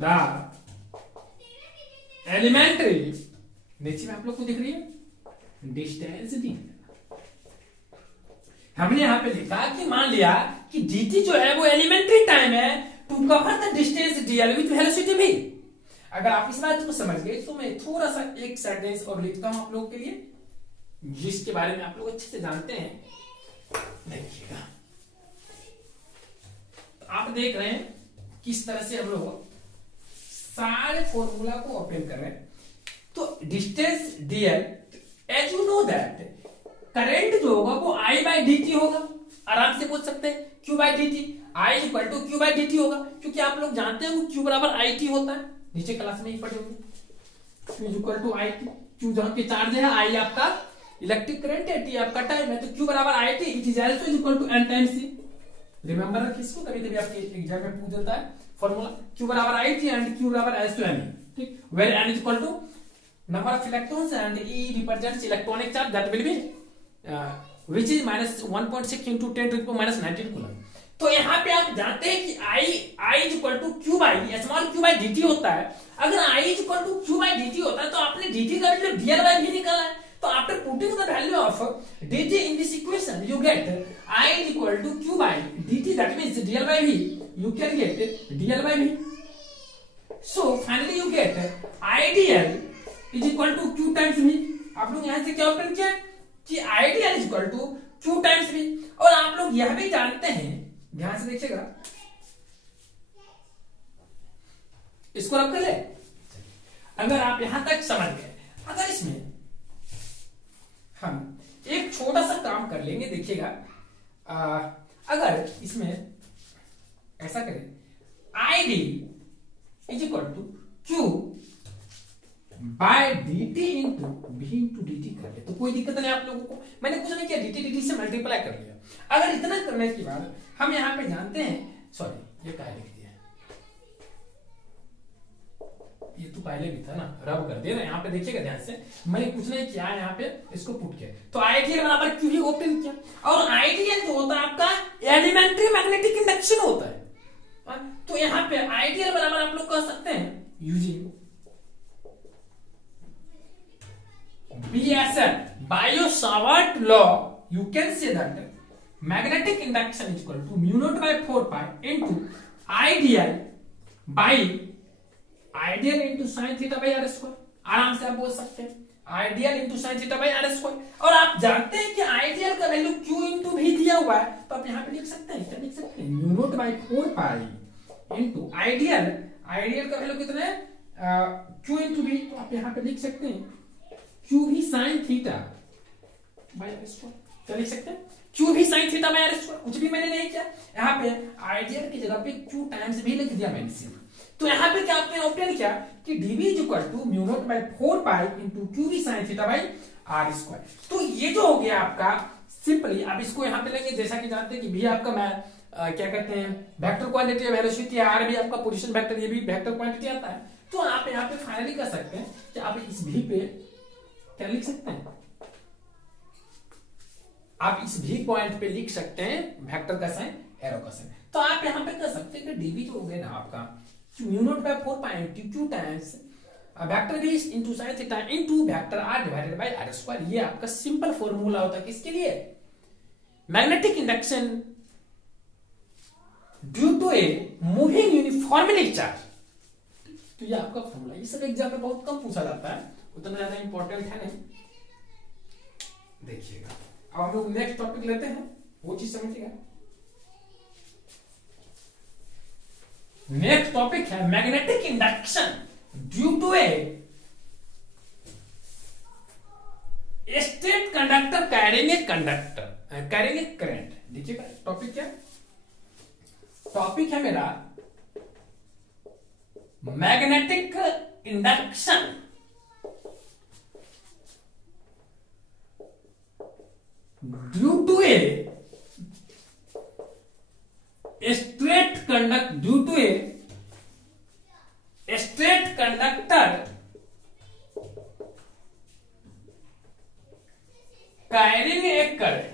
the elementary, नीचे में आप लोग को दिख रही है डिस्टेंस डी। हमने यहां पे लिखा कि मान लिया कि dt जो है वो एलिमेंट्री टाइम है to cover the distance dl with velocity v। अगर आप इस बात को समझ गए तो मैं थोड़ा सा एक सेंटेंस और लिखता हूं आप लोगों के लिए जिसके बारे में आप लोग अच्छे से जानते हैं। देखिएगा तो आप देख रहे हैं किस तरह से हम लोग सारे फॉर्मूला को ओपन कर रहे हैं। तो distance dl, as you know that current जो होगा वो I बाई dt होगा, आराम से बोल सकते हैं q by dt, I equal to q by dt होगा, क्योंकि आप लोग जानते हैं वो q बराबर it होता है, नीचे क्लास में ही पढ़े होंगे q equal to it। q जहां पे चार्ज है, I आपका इलेक्ट्रिक करंट है, t आपका टाइम है, तो q बराबर it, it is also equal to n times c। Remember रखिए इसको, कभी कभी आपके एग्जाम में पूछ देता है फॉर्मूला q बराबर it एंड q बराबर s टू n, ठीक, where n is equal to number of electrons and e represents electronic charge that will be which is minus 1.6 into 10 to the power minus 19 coulomb. तो यहाँ पे आप जानते हैं कि I is equal to Q by small q by dt होता है। अगर I is equal to Q by dt होता है तो आपने dt का वैल्यू dl by v निकाला है। तो after putting the value of dt in this equation you get I is equal to Q by dt, that means dl by v, you can get dl by v। So finally you get IDL is equal to Q times v। आप लोग यहाँ से क्या option किया कि ideal is equal to q times v। और आप लोग यह भी जानते हैं, ध्यान से देखिएगा, इसको रख ले। अगर आप यहां तक समझ गए, अगर इसमें हम एक छोटा सा काम कर लेंगे, देखिएगा अगर इसमें ऐसा करें id is equal to q by dt into v into dt कर ले, तो कोई दिक्कत नहीं आप लोगों को। मैंने कुछ नहीं किया, dt से मल्टीप्लाई कर लिया। अगर इतना करने के बाद हम यहाँ पे जानते हैं, सॉरी ये काहे लिख दिया, ये तो पहले भी था ना, रब कर दिया ना। यहाँ पे देखिएगा ध्यान से, मैंने कुछ नहीं किया, यहाँ पे इसको पुट किया, तो आइडियल बराबर क्यू ही ओपन किया। और आइडियल जो होता है आपका एलिमेंट्री मैग्नेटिक इंडक्शन होता है। तो यहाँ पे आइडियल बराबर आप लोग कह सकते हैं using BSN, Biot-Savart law, you can say that magnetic induction is equal to mu naught by 4 pi into ideal by ideal into sin theta by r square। आराम से आप बोल सकते हैं ideal into sine theta by R square. और आप जानते हैं कि आइडियल का वैल्यू q इंटू भी दिया हुआ है, तो आप यहाँ पे लिख सकते हैं, क्या लिख सकते हैं, mu naught by 4 pi into ideal, ideal का वैल्यू कितना है q इंटू भी, तो आप यहाँ पे लिख सकते हैं q भी sine theta by R square. क्या लिख सकते हैं, q भी sine theta by R square. कुछ भी मैंने नहीं किया, यहाँ पे आइडियल की जगह पे q टाइम्स भी लिख दिया मैंने सिर्फ। तो यहाँ पे क्या आपने ऑप्शन किया कि dv is equal to mu naught by 4 pi into q भी sine theta by R square. तो ये जो हो गया आपका सिंपली, आप इसको यहाँ पे लेंगे, जैसा कि जानते हैं कि v आपका मैं क्या कहते हैं वेक्टर क्वांटिटी वेलोसिटी, r भी आपका पोजीशन वेक्टर, ये भी वेक्टर क्वांटिटी आता है। तो आप यहाँ पे फाइनली कर सकते हैं कि आप इस v पे क्या लिख सकते हैं, आप इस v पॉइंट पे लिख सकते हैं वेक्टर का साइन, एरो का साइन। तो आप यहाँ पे कर सकते हैं कि dv जो हो गया ना आपका mu not by 4 pi into q times vector v into sine theta into vector r divided by r square. ये आपका सिंपल फॉर्मूला होता है किसके लिए, magnetic induction due to a moving uniformly charge. तो ये आपका फॉर्मूला, ये सब एग्जाम में बहुत कम पूछा जाता है, उतना ज्यादा इंपॉर्टेंट है नहीं। देखिएगा, अब हम लोग नेक्स्ट टॉपिक लेते हैं, वो चीज समझिएगा। नेक्स्ट टॉपिक है magnetic induction due to a state conductor carrying a current. देखिएगा टॉपिक क्या, टॉपिक है मेरा magnetic induction due to a straight conductor carrying a current.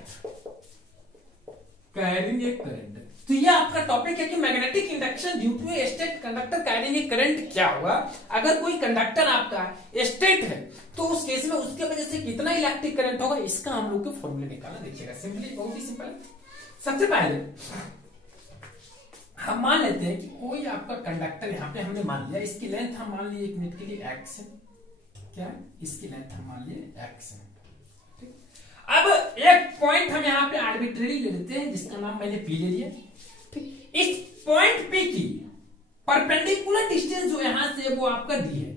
तो ये आपका टॉपिक है कि magnetic induction due to a state conductor carrying a current क्या होगा। अगर कोई कंडक्टर आपका स्टेट है तो उस केस में उसके वजह से कितना इलेक्ट्रिक करंट होगा, इसका हम लोग को फॉर्मूला निकालना। देखिएगा सिंपली, बहुत ही सिंपल है। सबसे पहले हम मान लेते हैं कि कोई आपका कंडक्टर यहाँ पे हमने मान लिया, इसकी लेंथ हम मान लिए 1 मिनट के लिए x है, क्या इसकी लेंथ हम मान लिए x है। अब एक पॉइंट हम यहाँ पे आर्बिट्रेरी ले लेते हैं जिसका नाम मैंने P ले लिया। ठीक, इस पॉइंट P की परपेंडिकुलर डिस्टेंस जो यहां से वो आपका D है,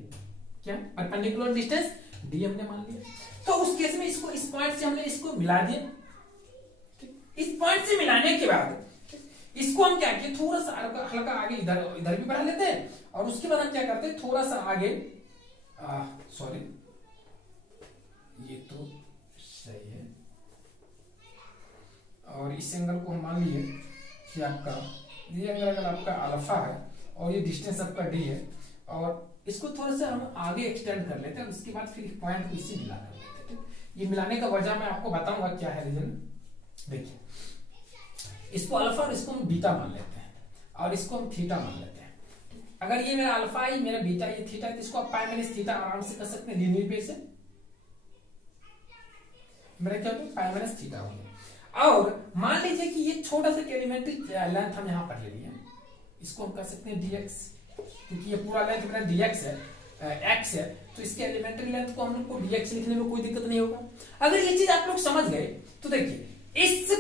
क्या परपेंडिकुलर डिस्टेंस D हमने मान लिया। तो उस केस में इसको इस पॉइंट से हमने इसको मिला दिया। इस पॉइंट से मिलाने के बाद इसको हम क्या किए, थोड़ा सा हल्का आगे इधर भी बढ़ा लेते हैं, और उसके बाद हम क्या करते हैं, थोड़ा सा आगे सॉरी ये तो सही है, और इस एंगल को हम मान लिए कि आपका ये एंगल अगर आपका अल्फा है और ये डिस्टेंस आपका डी है, और इसको थोड़ा सा हम आगे एक्सटेंड कर लेते हैं। उसके बाद फिर पॉइंट को इससे मिला कर लेते हैं। ये मिलाने का वजह मैं आपको बताऊंगा क्या है रीजन। देखिए, इसको अल्फा और इसको हम बीटा मान लेते हैं, और इसको हम थीटा मान लेते हैं। अगर ये मेरा अल्फा है, मेरा बीटा, ये थीटा है, तो इसको आप पाई माइनस थीटा आराम से कर सकते हैं लीनियर पे से। मेरा क्या होगा, पाई माइनस थीटा हो गया। और मान लीजिए कि ये छोटा सा एलिमेंट्री लेंथ हम यहाँ पर ले लिए, इसको हम कर सकते हैं dx, क्योंकि ये पूरा लेंथ मेरा dx है, x है, तो इसके एलिमेंट्री लेंथ को हम लोग को dx लिखने में कोई दिक्कत नहीं होगा। अगर ये चीज आप लोग समझ गए तो देखिए, इस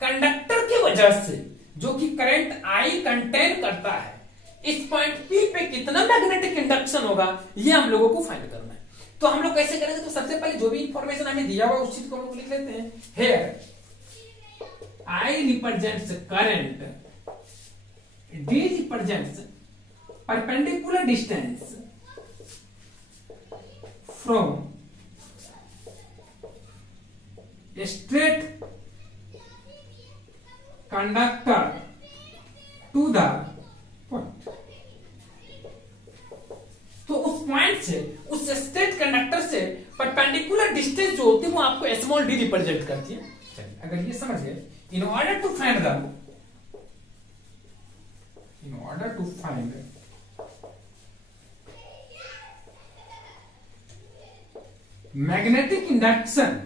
कंडक्टर की वजह से जो कि करंट I कंटेन करता है, इस पॉइंट P पे कितना मैग्नेटिक इंडक्शन होगा ये हम लोगों को फाइंड करना है। तो हम लोग कैसे करेंगे, तो सबसे पहले जो भी इंफॉर्मेशन हमें दिया हुआ उस चीज को हम लोग लिख लेते हैं। Here I represents current, D represents perpendicular distance from a straight conductor to the point। तो उस पॉइंट से, उस स्ट्रेट कंडक्टर से परपेंडिकुलर डिस्टेंस जो होती है वो आपको स्मॉल डी रिप्रेजेंट करती है। चलिए, अगर ये समझ गए, in order to find magnetic induction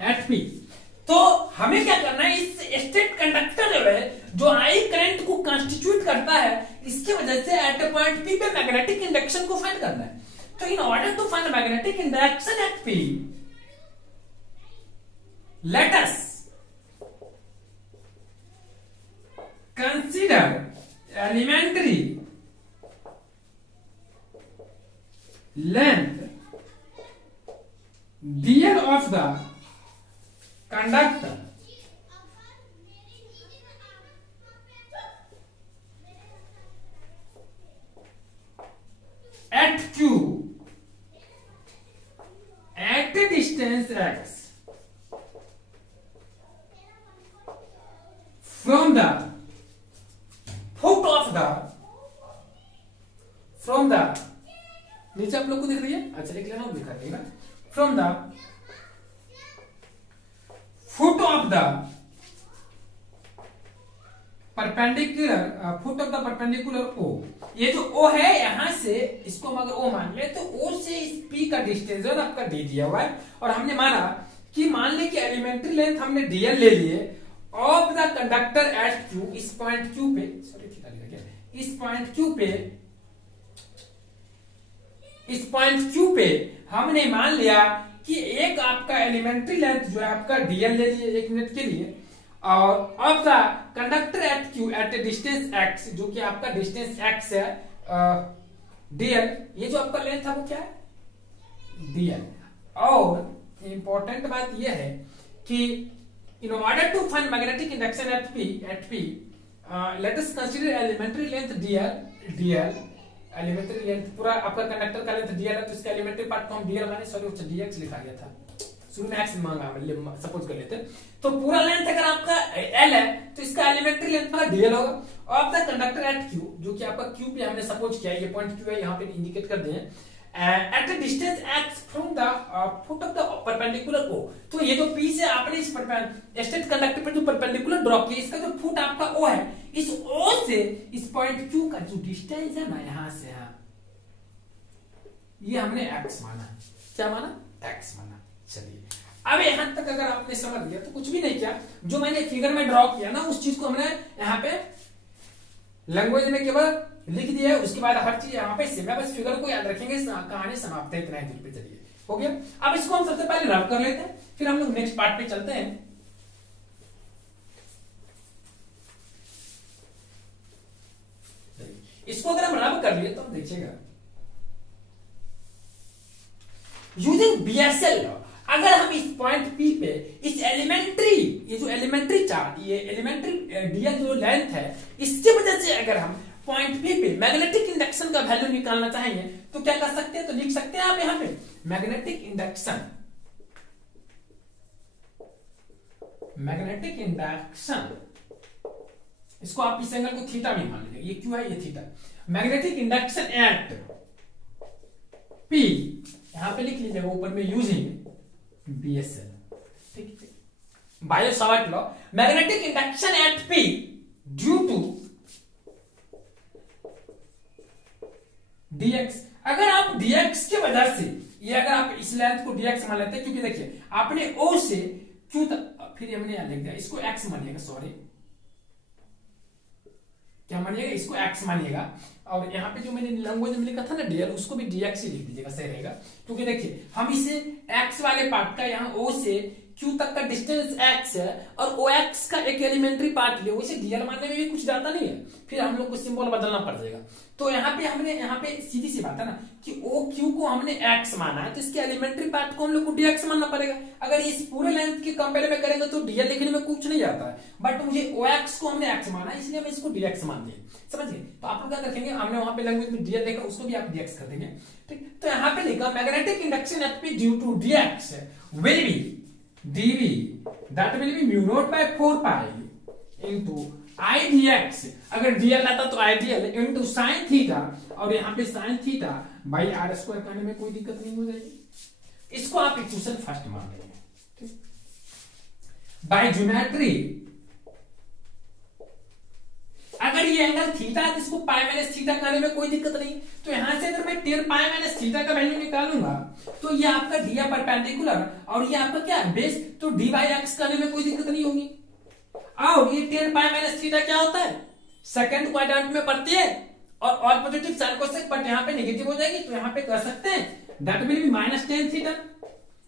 at P, तो हमें क्या करना है, इस स्टेट कंडक्टर जो है, जो आई करंट को कंस्टिट्यूट करता है, इसकी वजह से एट अ पॉइंट पी पे मैग्नेटिक इंडक्शन को फाइंड करना है। तो in order to find magnetic induction at P, let us consider elementary length dl of the conductor at q at a distance x from the foot of the, from the, नीचे आप लोग को दिख रही है, अच्छा लिख लेना, दिखा देगा, from the foot of the perpendicular, foot of the perpendicular O, ये जो O है यहां से, इसको हम अगर O मान ले तो O से इस P का डिस्टेंस है आपका D दिया हुआ है, और हमने माना कि मान ले कि एलिमेंट्री लेंथ हमने dl ले लिए of the conductor eight Q, इस पॉइंट Q पे, सॉरी थीटा लिखा गया, इस पॉइंट Q पे इस पॉइंट क्यू पे हमने मान लिया कि एक आपका एलिमेंट्री लेंथ जो है आपका डीएल ले लिए 1 मिनट के लिए, और of the conductor at Q at a distance X, जो कि आपका डिस्टेंस एक्स है, डीएल, ये जो आपका लेंथ है वो क्या है, डीएल। और इंपॉर्टेंट बात यह है कि in order to find magnetic induction at P let us consider elementary length DL. Elementary length पूरा आपका कंडक्टर का लेंथ डीएल है, तो इसका एलिमेंट्री पार्ट को हम डीएल माने, सॉरी डीएक्स लिखा गया था, शुरू में एक्स मांगा, सपोज कर लेते। तो पूरा लेंथ अगर आपका एल है तो इसका एलिमेंट्री लेंथ का डीएल होगा। Of the conductor at Q, जो कि आपका क्यू पे हमने सपोज किया, ये पॉइंट क्यू है, यहाँ पे इंडिकेट कर दें, at a distance x from the foot of the perpendicular O. तो ये जो पी से आपने इस स्ट्रेट कंडक्टर पर जो परपेंडिकुलर ड्रॉ किया, इसका जो फुट आपका ओ है, इस ओ से इस पॉइंट क्यू का जो डिस्टेंस है ना, यहां से यहां, ये हमने एक्स माना। क्या माना, एक्स माना। चलिए अब यहां तक अगर आपने समझ लिया तो कुछ भी नहीं किया, जो मैंने फिगर में ड्रॉ किया ना उस चीज को हमने यहाँ पे लैंग्वेज में केवल लिख दिया है, उसके बाद हर चीज यहाँ पे सेम है, बस फिगर को याद रखेंगे, कहानी समाप्त है, इतना ही दूर पे। चलिए हो गया। अब इसको हम सबसे पहले रब कर लेते हैं, फिर हम लोग नेक्स्ट पार्ट पे चलते हैं। इसको अगर हम रब कर लिए तो हम देखिएगा, यूजिंग बीएसएल लॉ, अगर हम इस पॉइंट पी पे इस एलिमेंट्री, ये जो एलिमेंट्री चार्ट, ये एलिमेंट्री डीएल जो लेंथ है, इसकी वजह से अगर हम पॉइंट पी पे मैग्नेटिक इंडक्शन का वैल्यू निकालना चाहेंगे तो क्या कर सकते हैं, तो लिख सकते हैं आप यहां पे मैग्नेटिक इंडक्शन, मैग्नेटिक इंडक्शन, इसको आप इस एंगल को थीटा भी मान लीजिए, ये क्यों है, ये theta. Magnetic induction at P, यहां पे लिख लीजिएगा ऊपर में, यूजिंग बीएसएल, ठीक है, Biot Savart law, magnetic induction at P due to dx। अगर आप dx के वजह से, ये अगर आप इस लेंथ को dx मान लेते हैं, क्योंकि देखिए आपने o से q तक, फिर हमने यहां लिख दिया, इसको x मानिएगा, सॉरी क्या मानिएगा, इसको x मानिएगा, और यहाँ पे जो मैंने लैंग्वेज में लिखा था ना dl, उसको भी dx ही लिख दीजिएगा, सही रहेगा। क्योंकि देखिए हम इसे x वाले पार्ट का यहाँ o से q तक का डिस्टेंस x है, और ox का एक एलिमेंट्री पार्ट लिया, वैसे dl मानने में भी कुछ ज्यादा नहीं है, फिर हम लोग को सिंबल बदलना पड़ जाएगा। तो यहाँ पे हमने, यहाँ पे सीधी सी बात है ना कि ओ क्यू को हमने x माना है, तो इसके एलिमेंट्री पार्ट को हम लोग को dx मानना पड़ेगा। अगर इस पूरे लेंथ के कंपेयर में करेंगे तो dl लिखने में कुछ नहीं आता है, बट मुझे ox को हमने x माना है, इसलिए मैं इसको dx मान दिए, समझिए। तो आप लोग क्या रखेंगे, हमने वहां पे लैंग्वेज में dl देखा, उसको भी आप dx कर देंगे, ठीक। तो यहाँ पे लिखा magnetic induction at P due to dx will be dv, that will be mu naught by 4 pi into I dx। अगर dl आता तो I dl into sin theta, और यहाँ पे sin theta by r square करने में कोई दिक्कत नहीं हो जाएगी। इसको आप इक्वेशन फर्स्ट मान लेंगे, बाय ज्योमेट्री। अगर ये एंगल थीटा है तो इसको पाई माइनस थीटा करने में कोई दिक्कत नहीं। तो यहां से अगर मैं टेन पाई माइनस थीटा का वैल्यू निकालूंगा तो ये आपका डी है परपेंडिकुलर, और ये आपका क्या है बेस, तो डी बाई एक्स करने में कोई दिक्कत नहीं होगी। और ये टेन पाई माइनस थीटा क्या होता है, सेकंड क्वाड्रेंट में पड़ती है, और पॉजिटिव साइन कोसेक, बट यहाँ पे नेगेटिव हो जाएगी, तो यहाँ पे कर सकते हैं that will be minus tan theta.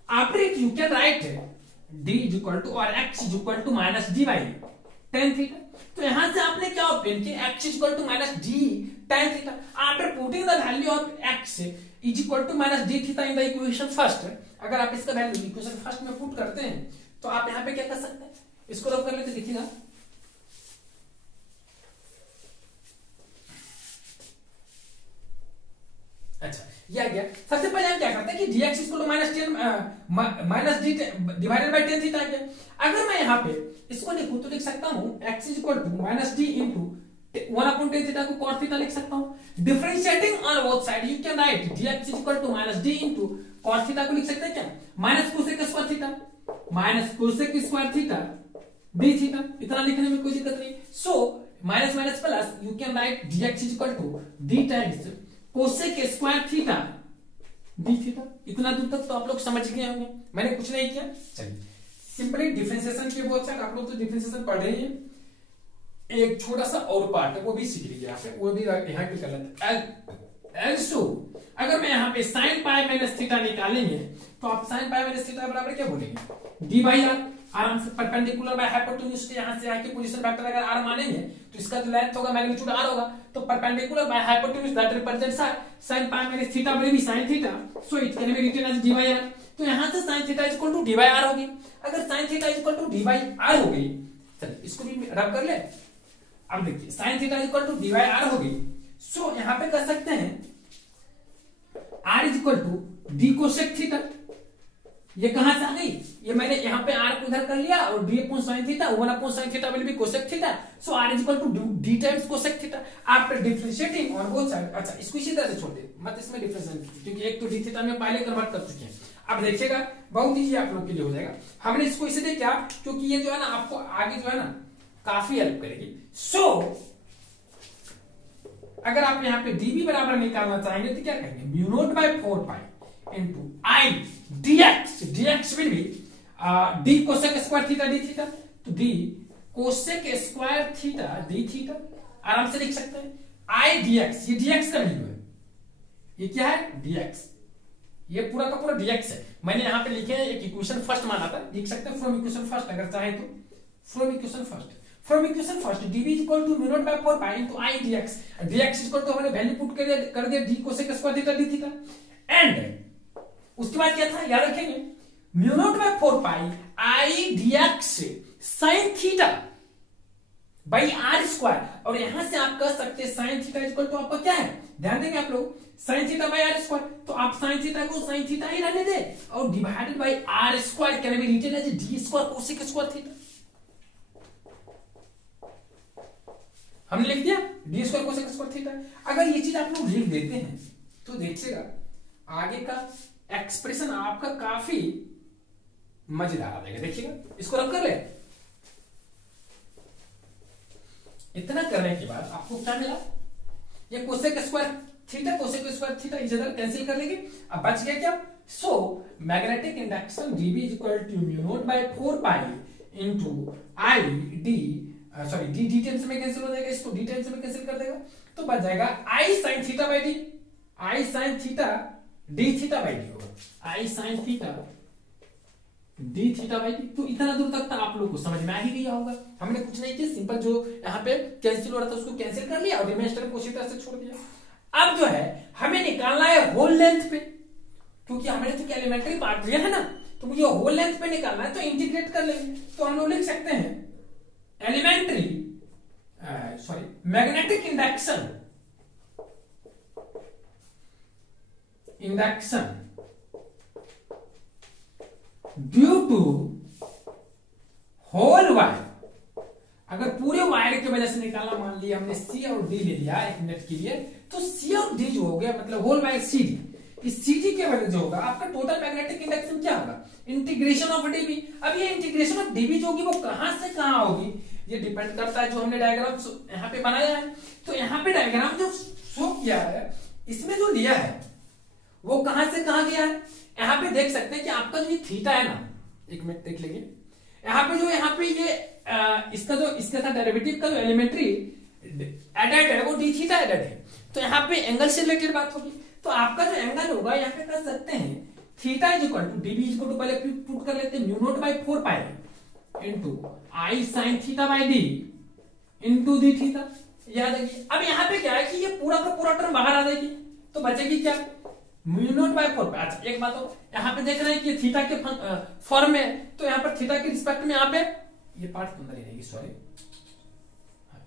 After it you can write D is equal to और x is equal to minus D by tan theta. तो यहां से आपने क्या ऑब्टेन किया, x is equal to minus D tan theta. After putting the value of x is equal to minus D theta in the equation first, अगर आप इसका value equation first में पुट करते हैं तो आप यहां पे क्या कर सकते हैं, इसको रब कर लेते, लिखिएगा अच्छा ये आ गया। सबसे पहले हम क्या करते हैं कि dx equal to minus tan minus D divided by tan theta आ गया। अगर मैं यहाँ पे इसको लिखूं तो लिख सकता हूँ x is equal to minus D into 1/10 theta को cos थीटा लिख सकता हूँ। Differentiating on both side you can write dx is equal to minus D into cos theta को लिख सकते हैं क्या, minus cosec square theta minus cosec square theta D theta, इतना लिखने में कोई दिक्कत नहीं। So minus minus plus you can write dx is equal to D times cosec square theta D theta. इतना दूर तक तो आप लोग समझ गए होंगे, मैंने कुछ नहीं किया। चलिए सिंपली डिफरेंशिएशन के बहुत सारे आप लोग तो डिफरेंशिएशन पढ़ रहे हैं, एक छोटा सा और पार्ट है वो भी सीख लीजिए आप, वो भी यहाँ पे कर लेते हैं। एल्सो अगर मैं यहाँ पे साइन पाई माइनस थीटा निकालेंगे तो आप साइन पाई माइनस थीटा बराबर क्या बोलेंगे, डी बाई आर। आराम से परपेंडिकुलर बाय हाइपोटेन्यूज के यहाँ से आके पोजीशन वेक्टर अगर आर मानेंगे तो इसका जो लेंथ होगा मैग्नीट्यूड आर होगा, तो perpendicular by hypotenuse that represents sine pi minus theta by sine theta, so it can be written as D by R. तो यहाँ से sine theta is equal to D by R होगी। अगर sine theta is equal to D by R हो गई, चलिए इसको भी रब कर ले। अब देखिए sine theta is equal to D by R हो गई, सो यहाँ पे कर सकते हैं R is equal to D cosec theta. ये कहां से आ गई, ये मैंने यहाँ पे आर को इधर कर लिया और D upon sine theta, 1 upon sine theta will be cosec theta, so R is equal to D times cosec theta. After differentiating on both side, अच्छा इसको इसी तरह से छोड़ दे, मत इसमें डिफरेंशिएट कीजिए क्योंकि एक तो डी थीटा में पहले कन्वर्ट कर चुके हैं। अब देखिएगा बहुत ईजी आप लोग के लिए हो जाएगा। हमने इसको इसलिए क्या, क्योंकि ये जो है ना आपको आगे जो है ना काफी हेल्प करेगी। सो अगर आप यहाँ पे dB बराबर निकालना चाहेंगे तो क्या करेंगे, mu not by 4 pi into I dx, dx will be D cosec square theta D theta, तो D cosec square theta D theta आराम से लिख सकते हैं। आई dx, ये dx का वैल्यू है, ये क्या है dx, ये पूरा का पूरा dx है। मैंने यहाँ पे लिखे हैं एक इक्वेशन फर्स्ट माना था, लिख सकते हैं फ्रॉम इक्वेशन फर्स्ट अगर चाहे तो, from equation first. From equation first, dB is equal to mu naught by 4 pi into I dx. dx is equal to हमने वैल्यू पुट कर दिया d cosec square theta d theta, and उसके बाद क्या था याद रखेंगे, mu naught by 4 pi I dx sin theta by r square, और यहां से आप कह सकते हैं sin theta is equal to आपका क्या है, ध्यान देंगे आप लोग, sin theta by r square, तो आप sin थीटा को sin थीटा ही रहने दे और divided by r square can be written as d square cosec square theta. हमने लिख दिया D square cosec square theta. अगर ये चीज आप लोग लिख देते हैं तो देखिएगा आगे का एक्सप्रेशन आपका काफी मजेदार आ जाएगा। देखिएगा इसको रब कर ले, इतना करने के बाद आपको क्या मिला, ये cosec square theta cosec square theta इस इधर कैंसिल कर लेंगे, अब बच गया क्या, so magnetic induction dB is equal to mu not by 4 pi into I D, sorry D D terms में कैंसिल हो जाएगा, इसको डी टेंस में कैंसिल कर देगा तो बच जाएगा I sine theta by D, I sine theta D theta by D होगा, I sine theta D theta by D. तो इतना दूर तक आप लोग को समझ में आ ही गया होगा। हमने कुछ नहीं किया, सिंपल जो यहाँ पे कैंसिल हो रहा था उसको कैंसिल कर लिया और रिमाइंडर को उसी तरह से छोड़ दिया। अब जो है हमें निकालना है होल लेंथ पे, क्योंकि हमने तो क्या एलिमेंट्री पार्ट लिया है ना, तो मुझे होल लेंथ पे निकालना है, तो इंटीग्रेट कर लेंगे। तो हम लोग लिख सकते हैं elementary sorry magnetic induction due to whole wire. अगर पूरे वायर की वजह से निकालना, मान लिया हमने सी और डी ले लिया एक मिनट के लिए, तो सी और डी जो हो गया मतलब होल वायर सी डी, इस सी डी के वजह जो होगा आपका टोटल मैग्नेटिक इंडक्शन क्या होगा, इंटीग्रेशन ऑफ डीबी। अब ये इंटीग्रेशन ऑफ डीबी जो होगी वो कहां से कहां होगी, ये डिपेंड करता है जो हमने डायग्राम यहाँ पे बनाया है। तो यहाँ पे डायग्राम जो शो किया है इसमें जो लिया है वो कहां से कहां गया है, यहाँ पे देख सकते हैं कि आपका जो थीटा है ना, एक मिनट देख लेंगे, यहाँ पे ये इसका जो इसके साथ डेरिवेटिव का जो एलिमेंट्री एडेड है वो डी थीटा एडेड है, तो यहाँ पे एंगल से रिलेटेड बात होगी। तो आपका जो एंगल होगा यहाँ पे कर सकते हैं theta is equal to DB is equal to, पहले पुट कर लेते हैं mu not by 4 pi into I sine theta by D into D theta. याद रखिए अब यहाँ पे क्या है कि ये पूरा का पूरा टर्म बाहर आ जाएगी, तो बचेगी क्या, म्यू नॉट बाय 4 पाई। अच्छा एक बात हो, यहाँ पे देख रहे हैं कि थीटा के फॉर्म में, तो यहाँ पर थीटा के रिस्पेक्ट में यहाँ पे ये पार्ट अंदर ही रहेगी, सॉरी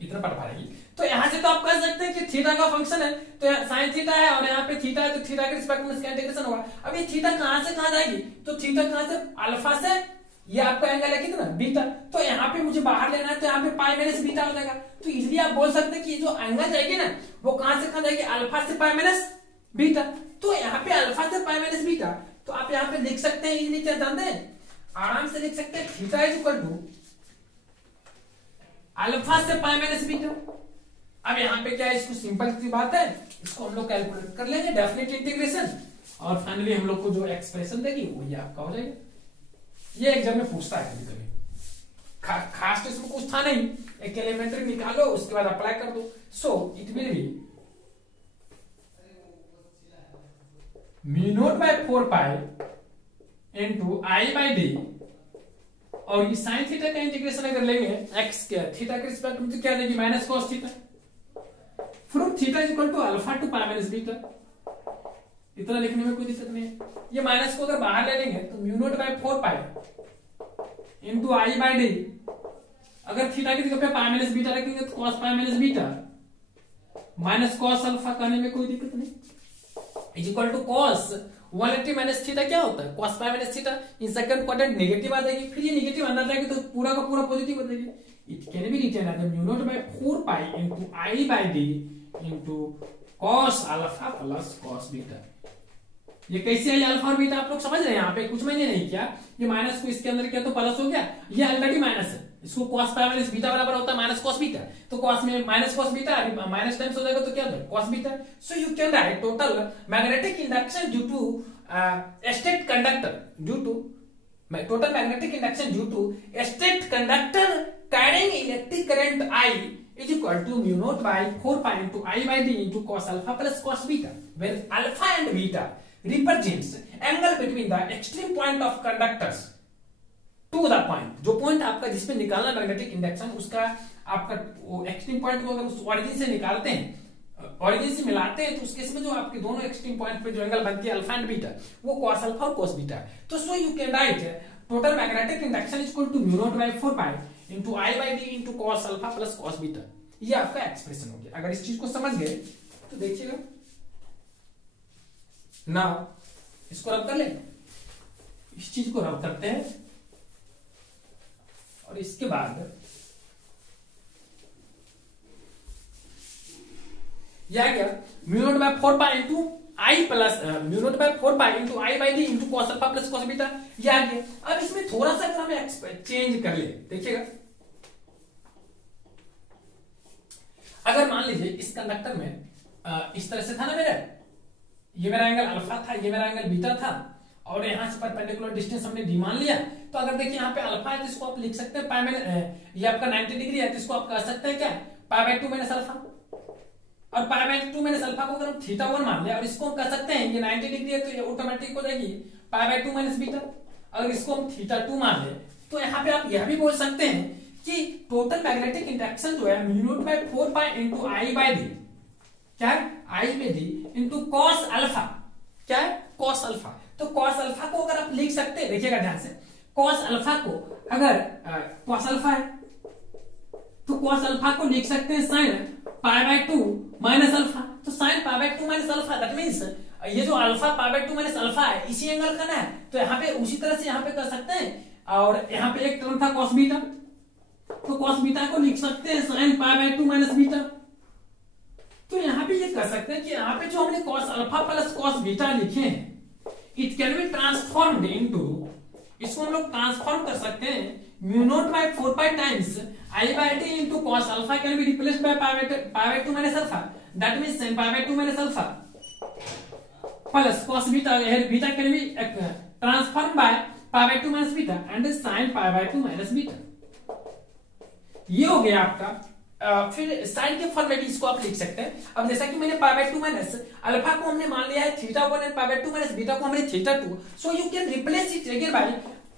इतना पार्ट बाहर आएगी। तो यहाँ से तो आप कह सकते हैं कि थीटा का फंक्शन है, तो साइन थीटा है और यहाँ पे थीटा है, तो थीटा के रिस्पेक्ट में इसका इंटीग्रेशन होगा। अब ये थीटा कहां से कहां जाएगी, तो थीटा कहां से, अल्फा से, ये आपका एंगल है कितना बीटा, तो यहाँ पे मुझे बाहर लेना है, तो यहाँ पे पाई माइनस बीटा हो जाएगा। तो इसलिए आप बोल सकते हैं कि जो एंगल जाएगी ना वो कहां से कहां जाएगी, अल्फा से पाई माइनस बीटा। तो यहाँ पे अल्फा से पाई माइनस बीटा, तो आप यहाँ पे लिख सकते हैं, इजीली क्या जानते हैं, आराम से लिख सकते हैं theta is equal to alpha से पाई माइनस बीटा। अब यहाँ पे क्या है, इसको सिंपल सी बात है, इसको हम लोग कैलकुलेट कर लेंगे डेफिनेट इंटीग्रेशन, और फाइनली हम लोग को जो एक्सप्रेशन देगी वो ये आपका हो जाएगा। ये एग्जाम में पूछता है कभी कभी, खास तो इसमें कुछ था नहीं, एक एलिमेंट्री निकालो उसके बाद अप्लाई कर दो। So it will be mu not by 4 pi into I by D, और ये साइन थीटा का इंटीग्रेशन अगर लेंगे एक्स के थीटा के रिस्पेक्ट में तो क्या देगी minus cos theta, from theta is equal to alpha to pi minus beta. इतना लिखने में कोई दिक्कत नहीं है। ये माइनस को अगर बाहर ले लेंगे तो mu not by 4 pi into I by D, अगर थीटा की जगह पे पाई माइनस बीटा रखेंगे तो cos pi minus beta minus cos alpha करने में कोई दिक्कत नहीं, is equal to cos 180 minus theta क्या होता है cos pi minus theta. In second quadrant negative आ जाएगी, फिर ये नेगेटिव अंदर जाएगी तो पूरा का पूरा पॉजिटिव हो जाएगी। It can be written as mu not by 4 pi into I by D into cos alpha plus cos beta. ये कैसे है अल्फा और बीटा आप लोग समझ रहे हैं, यहाँ पे कुछ मैंने नहीं किया, ये माइनस को इसके अंदर किया तो प्लस हो गया, ये ऑलरेडी माइनस है, इसको कॉस पाई माइनस बीटा बराबर होता है माइनस कॉस बीटा, तो कॉस में minus cos beta minus times हो जाएगा तो क्या होगा cos beta. So you can write total magnetic induction due to state conductor due to total magnetic induction due to a state conductor carrying electric current I is equal to mu naught by 4 pi into I by D into cos alpha plus cos beta, where alpha and beta represents angle between the extreme point of conductors to the point, जो point आपका जिसमें निकालना magnetic induction उसका आपका extreme point को अगर उस origin से निकालते हैं, ओरिजिन से मिलाते हैं, तो उस केस में जो आपके दोनों एक्सट्रीम पॉइंट पे जो एंगल बनती है अल्फा एंड बीटा वो कॉस अल्फा और कॉस बीटा है। तो so you can write total magnetic induction is equal to mu not by 4 pi into I by D into cos alpha plus cos beta. ये आपका expression हो गया। अगर इस चीज को समझ गए तो देखिएगा ना, इसको रब कर ले, इस चीज को रब करते हैं और इसके बाद यह क्या mu not by 4 pi into I plus mu not by 4 pi into I by D into cos alpha plus cos beta, ये आ गया। अब इसमें थोड़ा सा अगर हमें चेंज कर ले, देखिएगा अगर मान लीजिए इस कंडक्टर में इस तरह से था ना, ये मेरा एंगल अल्फा था, ये मेरा एंगल बीटा था, और यहां से परपेंडिकुलर डिस्टेंस हमने डी मान लिया, तो अगर देखिए यहाँ पे अल्फा है तो इसको आप लिख सकते हैं पाई में, ये आपका 90 डिग्री है तो इसको आप कह सकते हैं क्या पाई बाय 2 माइनस अल्फा, और पाई बाय 2 माइनस अल्फा को अगर हम थीटा 1 मान लिया और इसको हम कह सकते हैं ये 90 डिग्री है तो ये ऑटोमेटिक हो जाएगी पाई बाय 2 माइनस बीटा। अगर इसको हम थीटा 2 मान ले तो यहाँ पे आप यह भी बोल सकते हैं कि टोटल मैग्नेटिक इंडक्शन जो है mu not by 4 pi into I by D, क्या है I by D into cos alpha, क्या है कॉस अल्फा। तो कॉस अल्फा को अगर आप लिख सकते हैं, देखिएगा ध्यान से, कॉस अल्फा को अगर कॉस अल्फा है तो कॉस अल्फा को लिख सकते हैं sine pi by 2 minus alpha, तो sine pi by 2 minus alpha, that means ये जो alpha pi by 2 minus alpha है इसी एंगल का ना है, तो यहाँ पे उसी तरह से यहाँ पे कर सकते हैं। और यहाँ पे एक टर्म था कॉस बीटा, तो कॉस बीटा को लिख सकते हैं sine pi by 2 minus beta. तो यहाँ पे ये कर सकते हैं कि यहाँ पे जो हमने cos alpha plus cos beta लिखे हैं it can be transformed into, इसको हम लोग ट्रांसफॉर्म कर सकते हैं mu not by 4 pi times I by d into cos alpha can be replaced by pi by 2 minus alpha, that means sin pi by 2 minus alpha plus cos beta, beta can be transform by pi by 2 minus beta and sin pi by 2 minus beta. ये हो गया आपका। फिर sign के form में भी इसको आप लिख सकते हैं। अब जैसा कि मैंने पाई बाय 2 माइनस अल्फा को हमने मान लिया है theta 1 and pi by 2 minus beta को हमने theta 2, so you can replace it again by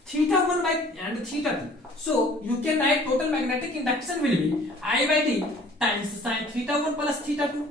theta 1 by and theta 2, so you can write total magnetic induction will be I by d times sine theta 1 plus theta 2,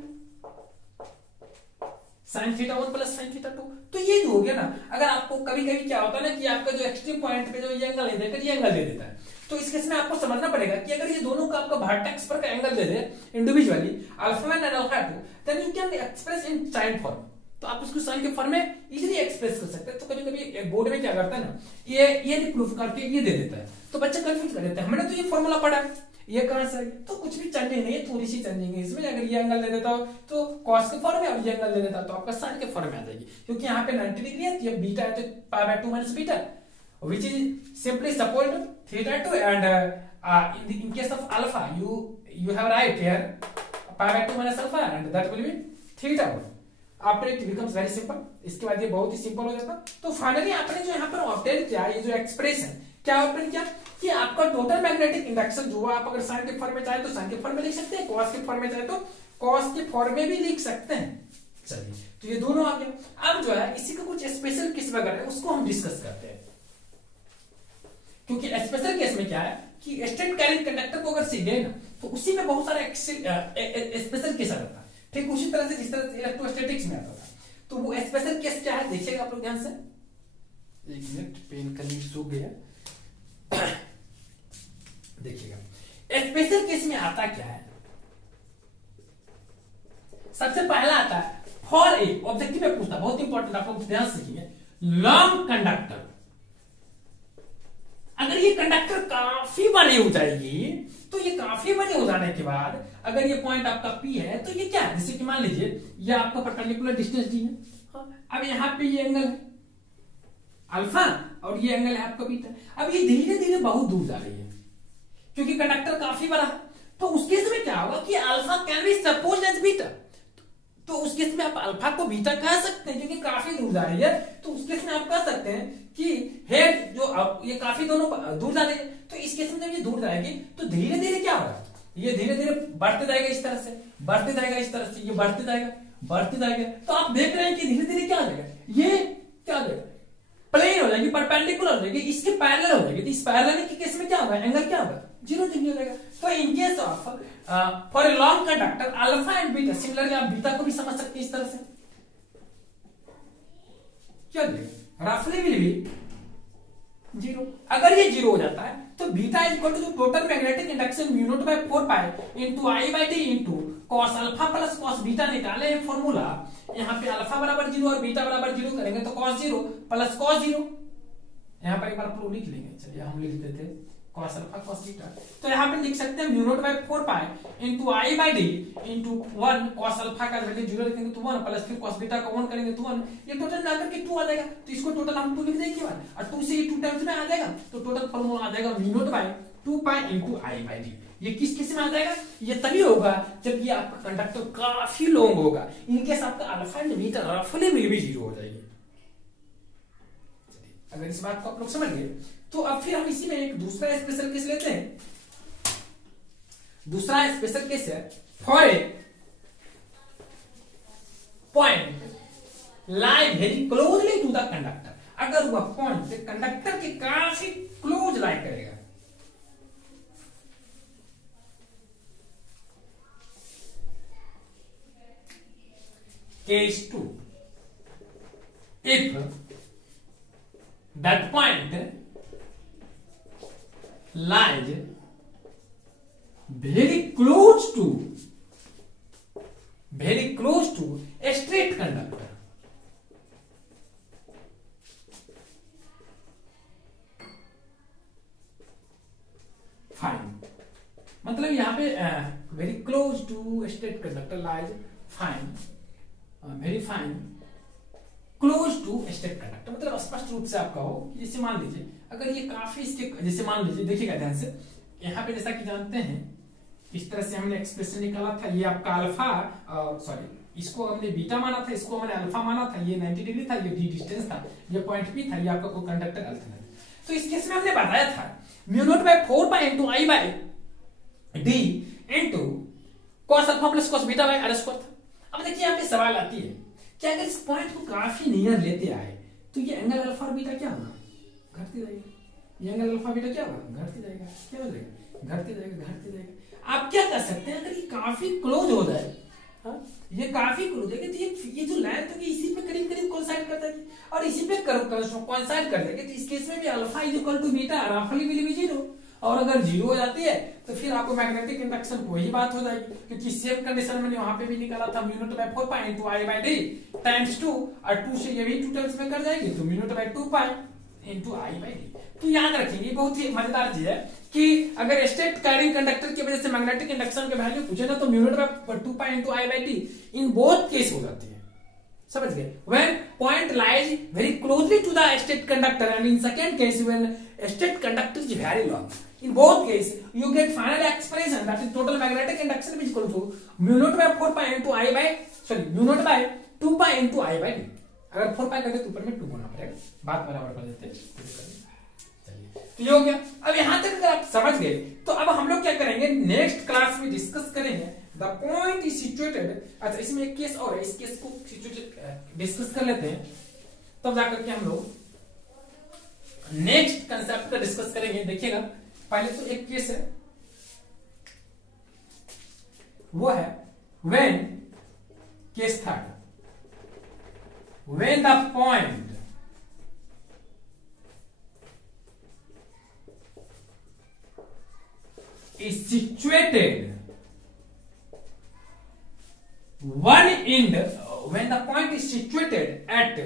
sine theta 1 plus sine theta 2। तो ये जो हो गया ना, अगर आपको कभी कभी क्या होता है ना कि आपका जो एक्सट्रीम पॉइंट पे जो ये एंगल दे देता है, ये एंगल दे देता है, तो इस केस में आपको समझना पड़ेगा कि अगर ये दोनों का आपका वर्टेक्स पर का एंगल दे दे individually alpha 1 and alpha 2, then you can express in sine form, तो आप उसको साइन के फॉर्म में इजीली एक्सप्रेस कर सकते हैं। तो कभी कभी बोर्ड में क्या करता है ना, ये प्रूफ करके ये दे देता है तो बच्चा कंफ्यूज कर देता है, हमने तो ये फॉर्मूला पढ़ा है, ये कहां से, तो कुछ भी चेंजिंग नहीं है, थोड़ी सी चेंजिंग है इसमें। अगर ये एंगल दे देता हो तो कॉस के फॉर्म में, और ये एंगल दे देता तो आपका साइन के फॉर्म में आ जाएगी, क्योंकि यहाँ पे 90 डिग्री है, ये बीटा है तो पाई by 2 minus beta which is simply support theta 2 and in case of alpha you have right here pi by 2 minus alpha and that will be theta 1. After it becomes very simple, इसके बाद ये बहुत ही simple हो जाता। तो finally आपने जो यहाँ पर ऑब्टेन किया, ये जो एक्सप्रेशन क्या ऑब्टेन किया कि आपका टोटल मैग्नेटिक इंडक्शन जो आप अगर साइन के फॉर्म में चाहे तो साइन के फॉर्म में लिख सकते हैं, कॉस के फॉर्म में चाहे तो कॉस के फॉर्म में भी लिख सकते हैं। चलिए, तो ये दोनों आ गया। अब जो है इसी का कुछ स्पेशल केस वगैरह है उसको हम डिस्कस करते हैं, क्योंकि स्पेशल केस में क्या है कि स्ट्रेट कैरिंग कंडक्टर को अगर सीधे ना तो उसी में बहुत सारा स्पेशल केस आता है, ठीक उसी तरह से जिस तरह से इलेक्ट्रोस्टैटिक्स में आता था। तो वो स्पेशल केस क्या है देखिएगा आप लोग ध्यान से, एक मिनट पेन का लीड सूख गया। देखिएगा स्पेशल केस में आता क्या है, सबसे पहला आता है फॉर ए ऑब्जेक्टिव में पूछता, बहुत इंपॉर्टेंट आप लोग ध्यान से सीखिए, लॉन्ग कंडक्टर। अगर ये कंडक्टर काफी बड़ी हो जाएगी तो ये काफी बड़ी हो जाने के बाद अगर ये पॉइंट आपका P है तो ये क्या है, जैसे कि मान लीजिए ये आपका परपेंडिकुलर डिस्टेंस डी है। अब यहाँ पे ये एंगल है अल्फा और ये एंगल है आपका बीटा। अब ये धीरे धीरे बहुत दूर जा रही है क्योंकि कंडक्टर काफी बड़ा है, तो उस केस में क्या होगा कि alpha can be supposed as beta, तो उस केस में आप अल्फा को बीटा कह सकते हैं क्योंकि काफी दूर जा रही है। तो उस केस में आप कह सकते हैं कि हेड जो ये काफी दोनों दूर जा रही है, तो इस केस में जब ये दूर जाएगी तो धीरे धीरे क्या होगा, ये धीरे धीरे बढ़ते जाएगा, इस तरह से बढ़ते जाएगा, इस तरह से ये बढ़ते जाएगा बढ़ते जाएगा। तो आप देख रहे हैं कि धीरे धीरे क्या हो जाएगा, ये क्या हो जाएगा, प्लेन हो जाएगी, परपेंडिकुलर हो जाएगी, इसके पैरेलल हो जाएगी। तो इस पैरेलल के केस में क्या होगा, एंगल क्या होगा, 0 डिग्री हो जाएगा। तो in case of for a long conductor alpha and beta, similarly आप बीटा को भी समझ सकते हैं इस तरह से, क्या रफली विल बी 0। अगर ये 0 हो जाता है तो beta is equal to total magnetic induction mu not by 4 pi into I by t into cos alpha plus cos beta निकाले हैं फॉर्मूला। यहाँ पे अल्फा बराबर 0 और बीटा बराबर 0 करेंगे तो cos 0 प्लस cos 0, यहाँ पर एक बार प्रूव लिख लेंगे, चलिए हम लिख देते हैं cos अल्फा cos बीटा। तो यहाँ पे लिख सकते हैं mu not by 4 pi into I by d into 1 cos alpha का वैल्यू 0 रखेंगे तो 1 प्लस फिर cos बीटा का 1 करेंगे तो 1, ये टोटल मिलाकर के 2 आ जाएगा। तो इसको टोटल हम 2 लिख देंगे और 2 से ये 2 टाइम्स में आ जाएगा तो टोटल फॉर्मूला आ जाएगा mu not by 2 pi into I by d. ये किस केस में आ जाएगा, ये तभी होगा जब ये आपका कंडक्टर काफी लॉन्ग होगा, इनकेस आपका अल्फा एंड बीटा रफली मिल भी 0 हो जाएगी। अगर इस बात को आप लोग समझ गए तो अब फिर हम इसी में एक दूसरा स्पेशल केस लेते हैं। दूसरा स्पेशल केस है for a point lie very closely to the conductor. अगर वह पॉइंट कंडक्टर के काफी क्लोज लाई करेगा, case 2, if that point lies very close to a straight conductor, fine, मतलब यहाँ पे very close to a straight conductor lies fine, very fine close to straight conductor, मतलब स्पष्ट रूप से आपका हो। जैसे मान लीजिए अगर ये काफी इसके, जैसे मान लीजिए देखिएगा ध्यान से, यहाँ पे जैसा कि जानते हैं इस तरह से हमने एक्सप्रेशन निकाला था, ये आपका अल्फा सॉरी इसको हमने बीटा माना था, इसको हमने अल्फा माना था, ये 90 डिग्री था, ये डी डिस्टेंस था, ये पॉइंट पी था, ये आपका कोई कंडक्टर एल था। तो इस केस में हमने बताया था mu not by 4 pi into I by d into cos alpha plus cos beta by are square था। अब देखिए यहाँ पे सवाल आती है कि अगर इस पॉइंट को काफी नियर लेते आए तो ये एंगल अल्फा और बीटा क्या होगा, घटती जाएगा, ये एंगल अल्फा बीटा क्या होगा, घटती जाएगा, क्या हो जाएगा, घटती जाएगा, घटती जाएगा। आप क्या कर सकते हैं, अगर ये काफी क्लोज हो जाए, ये काफी क्लोज है तो ये जो लाइन तो इसी पे करीब करीब कोइंसाइड करता है और इसी पे कोइंसाइड कर देगा, तो इस केस में भी alpha is equal to beta रफली विल बी 0, और अगर 0 हो जाती है तो फिर आपको मैग्नेटिक इंडक्शन वही बात हो जाएगी, क्योंकि सेम कंडीशन मैंने वहां पे भी निकाला था mu not by 4 pi into I by d times 2, और 2 से ये भी 2 टाइम्स में कर जाएगी तो mu not by 2 pi into I by d. तो याद रखेंगे बहुत ही मजेदार चीज है कि अगर स्ट्रेट कैरिंग कंडक्टर की वजह से मैग्नेटिक इंडक्शन के वैल्यू पूछे ना तो mu not by 2 pi into I by d in both case हो जाती है, समझ गए। When point lies very closely to the straight conductor, and in second case when straight conductor is very long, in both cases you get final expression that is total magnetic induction is equal to mu naught by 4 pi into I by mu naught by 2 pi into I by d। अगर 4 पाई करते तो ऊपर में 2 होना पड़ेगा, बात बराबर कर देते हैं। तो ये हो गया। अब यहां तक अगर आप समझ गए तो अब हम लोग क्या करेंगे, नेक्स्ट क्लास में डिस्कस करेंगे द पॉइंट इज सिचुएटेड। अच्छा इसमें एक केस और है, इस केस को डिस्कस कर लेते हैं, तब जाकर के हम लोग नेक्स्ट कंसेप्ट का डिस्कस करेंगे। देखिएगा पहले तो एक केस है, वो है when, case third, when the point is situated one end, when the point is situated at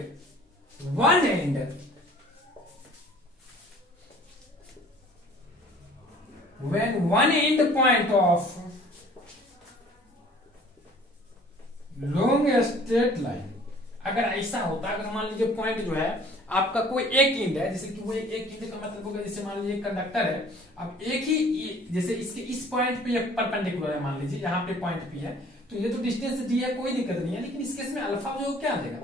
one end when one end point of long straight line, अगर ऐसा होता, अगर मान लीजिए पॉइंट जो है आपका कोई एक इंड है, जैसे कि वो एक इंड का मतलब होगा, जैसे मान लीजिए कंडक्टर है, अब एक ही, जैसे इसके इस पॉइंट पे परपेंडिकुलर है, मान लीजिए यहाँ पे पॉइंट पी है, तो ये तो डिस्टेंस डी है, कोई दिक्कत नहीं है, लेकिन इस केस में अल्फा जो क्या आ जाएगा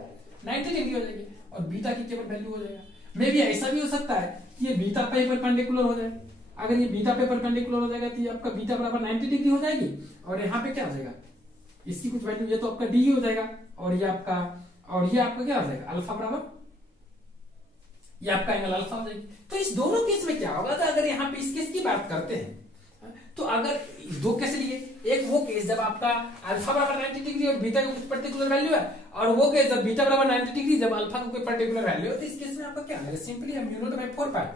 90 डिग्री हो जाएगी और बीटा की केवल वैल्यू हो जाएगा। मे भी ऐसा भी हो सकता है कि ये बीटा पे परपेंडिकुलर हो जाए, अगर ये बीटा पे परपेंडिकुलर हो जाएगा तो ये आपका बीटा बराबर 90 डिग्री हो जाएगी और यहाँ पे क्या हो जाएगा, इसकी कुछ वैल्यू, ये तो आपका डी हो जाएगा और ये आपका क्या हो जाएगा अल्फा बराबर, ये आपका एंगल अल्फा हो जाएगी। तो इस दोनों केस में क्या होगा, तो अगर यहाँ पे इस केस की बात करते हैं तो अगर दो केस लिए, एक वो केस जब आपका अल्फा बराबर 90 डिग्री और बीटा का कुछ पर्टिकुलर वैल्यू है, और वो केस जब बीटा बराबर 90 डिग्री जब अल्फा का कोई पर्टिकुलर वैल्यू है, तो इस केस में आपका क्या है, सिंपली हम mu not by 4 pi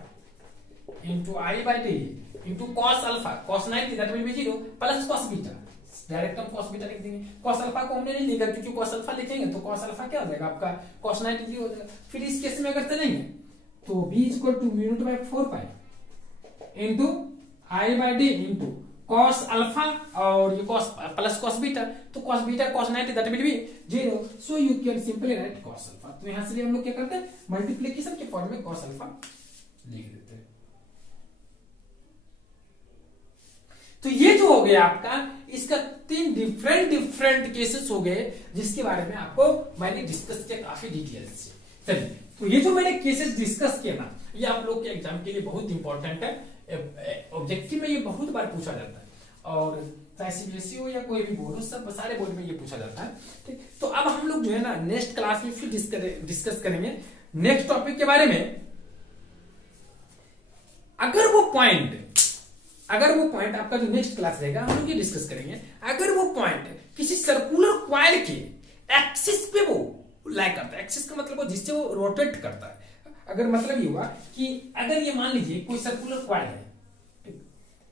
into I by d into cos alpha cos 90 that will be 0 plus cos beta, direct हम cos बीटा लिख देंगे। cos अल्फा को हमने नहीं लिखा क्योंकि cos अल्फा लिखेंगे तो cos अल्फा क्या हो जाएगा आपका cos 90 डिग्री हो जाएगा। फिर इस केस में अगर चलेंगे तो b equal to mu not by 4 pi into I by d into cos alpha और ये cos प्लस cos बीटा, तो cos beta cos 90 that will be 0, so you can simply write cos alpha. तो यहां से हम लोग क्या करते हैं, मल्टीप्लिकेशन के फॉर्म में cos अल्फा लिख देते हैं। तो ये जो हो गया आपका, इसका 3 डिफरेंट केसेस हो गए जिसके बारे में आपको मैंने डिस्कस किया काफी डिटेल्स से। चलिए, तो ये जो मैंने केसेस डिस्कस किया ना, ये आप लोग के एग्जाम के लिए बहुत इंपॉर्टेंट है, ऑब्जेक्टिव में ये बहुत बार पूछा जाता है, और चाहे सीबीएसई हो या कोई भी बोर्ड हो, सब सारे बोर्ड में ये पूछा जाता है। ठीक, तो अब हम लोग जो है ना नेक्स्ट क्लास में फिर डिस्कस करेंगे नेक्स्ट टॉपिक के बारे में। अगर वो पॉइंट आपका जो नेक्स्ट क्लास रहेगा हम लोग ये डिस्कस करेंगे, अगर वो पॉइंट किसी सर्कुलर कॉइल के एक्सिस पे वो लाई करता है, एक्सिस का मतलब वो जिससे वो रोटेट करता है, अगर मतलब ये हुआ कि अगर ये मान लीजिए कोई सर्कुलर कॉइल है,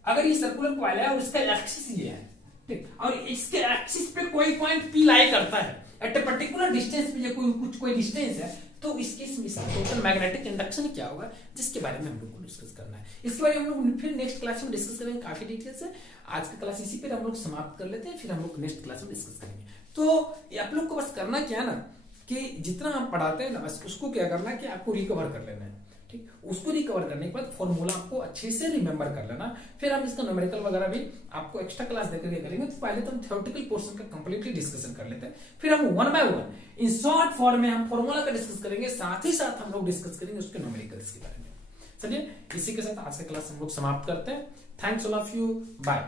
अगर ये सर्कुलर कॉइल है और इसका एक्सिस ये है, ठीक, और इसके एक्सिस पे कोई पॉइंट पी लाई करता है एट ए पर्टिकुलर डिस्टेंस पे, कोई डिस्टेंस है, तो इस केस में इसका टोटल मैग्नेटिक इंडक्शन क्या होगा, जिसके बारे में हम लोग को डिस्कस करना है। इसके बारे में हम लोग फिर नेक्स्ट क्लास में डिस्कस करेंगे काफी डिटेल से। आज का क्लास इसी पे हम लोग समाप्त कर लेते हैं, फिर हम लोग नेक्स्ट क्लास में डिस्कस करेंगे। तो आप लोग को बस करना क्या ना कि जितना हम पढ़ाते हैं ना, बस उसको क्या करना है कि आपको रिकवर कर लेना है, ठीक, उसको रिकवर करने के बाद फॉर्मूला आपको अच्छे से रिमेंबर कर लेना, फिर हम इसका न्यूमेरिकल वगैरह भी आपको एक्स्ट्रा क्लास देकर के करेंगे। तो पहले तो हम थ्योरेटिकल पोर्शन का कंप्लीटली डिस्कशन कर लेते हैं, फिर हम 1 बाय 1 इन शॉर्ट फॉर्म में हम फॉर्मूला का डिस्कस करेंगे, साथ ही साथ हम लोग डिस्कस करेंगे उसके न्यूमेरिकल्स के बारे में। चलिए, इसी के साथ आज का क्लास हम लोग समाप्त करते हैं। Thanks all of you, bye.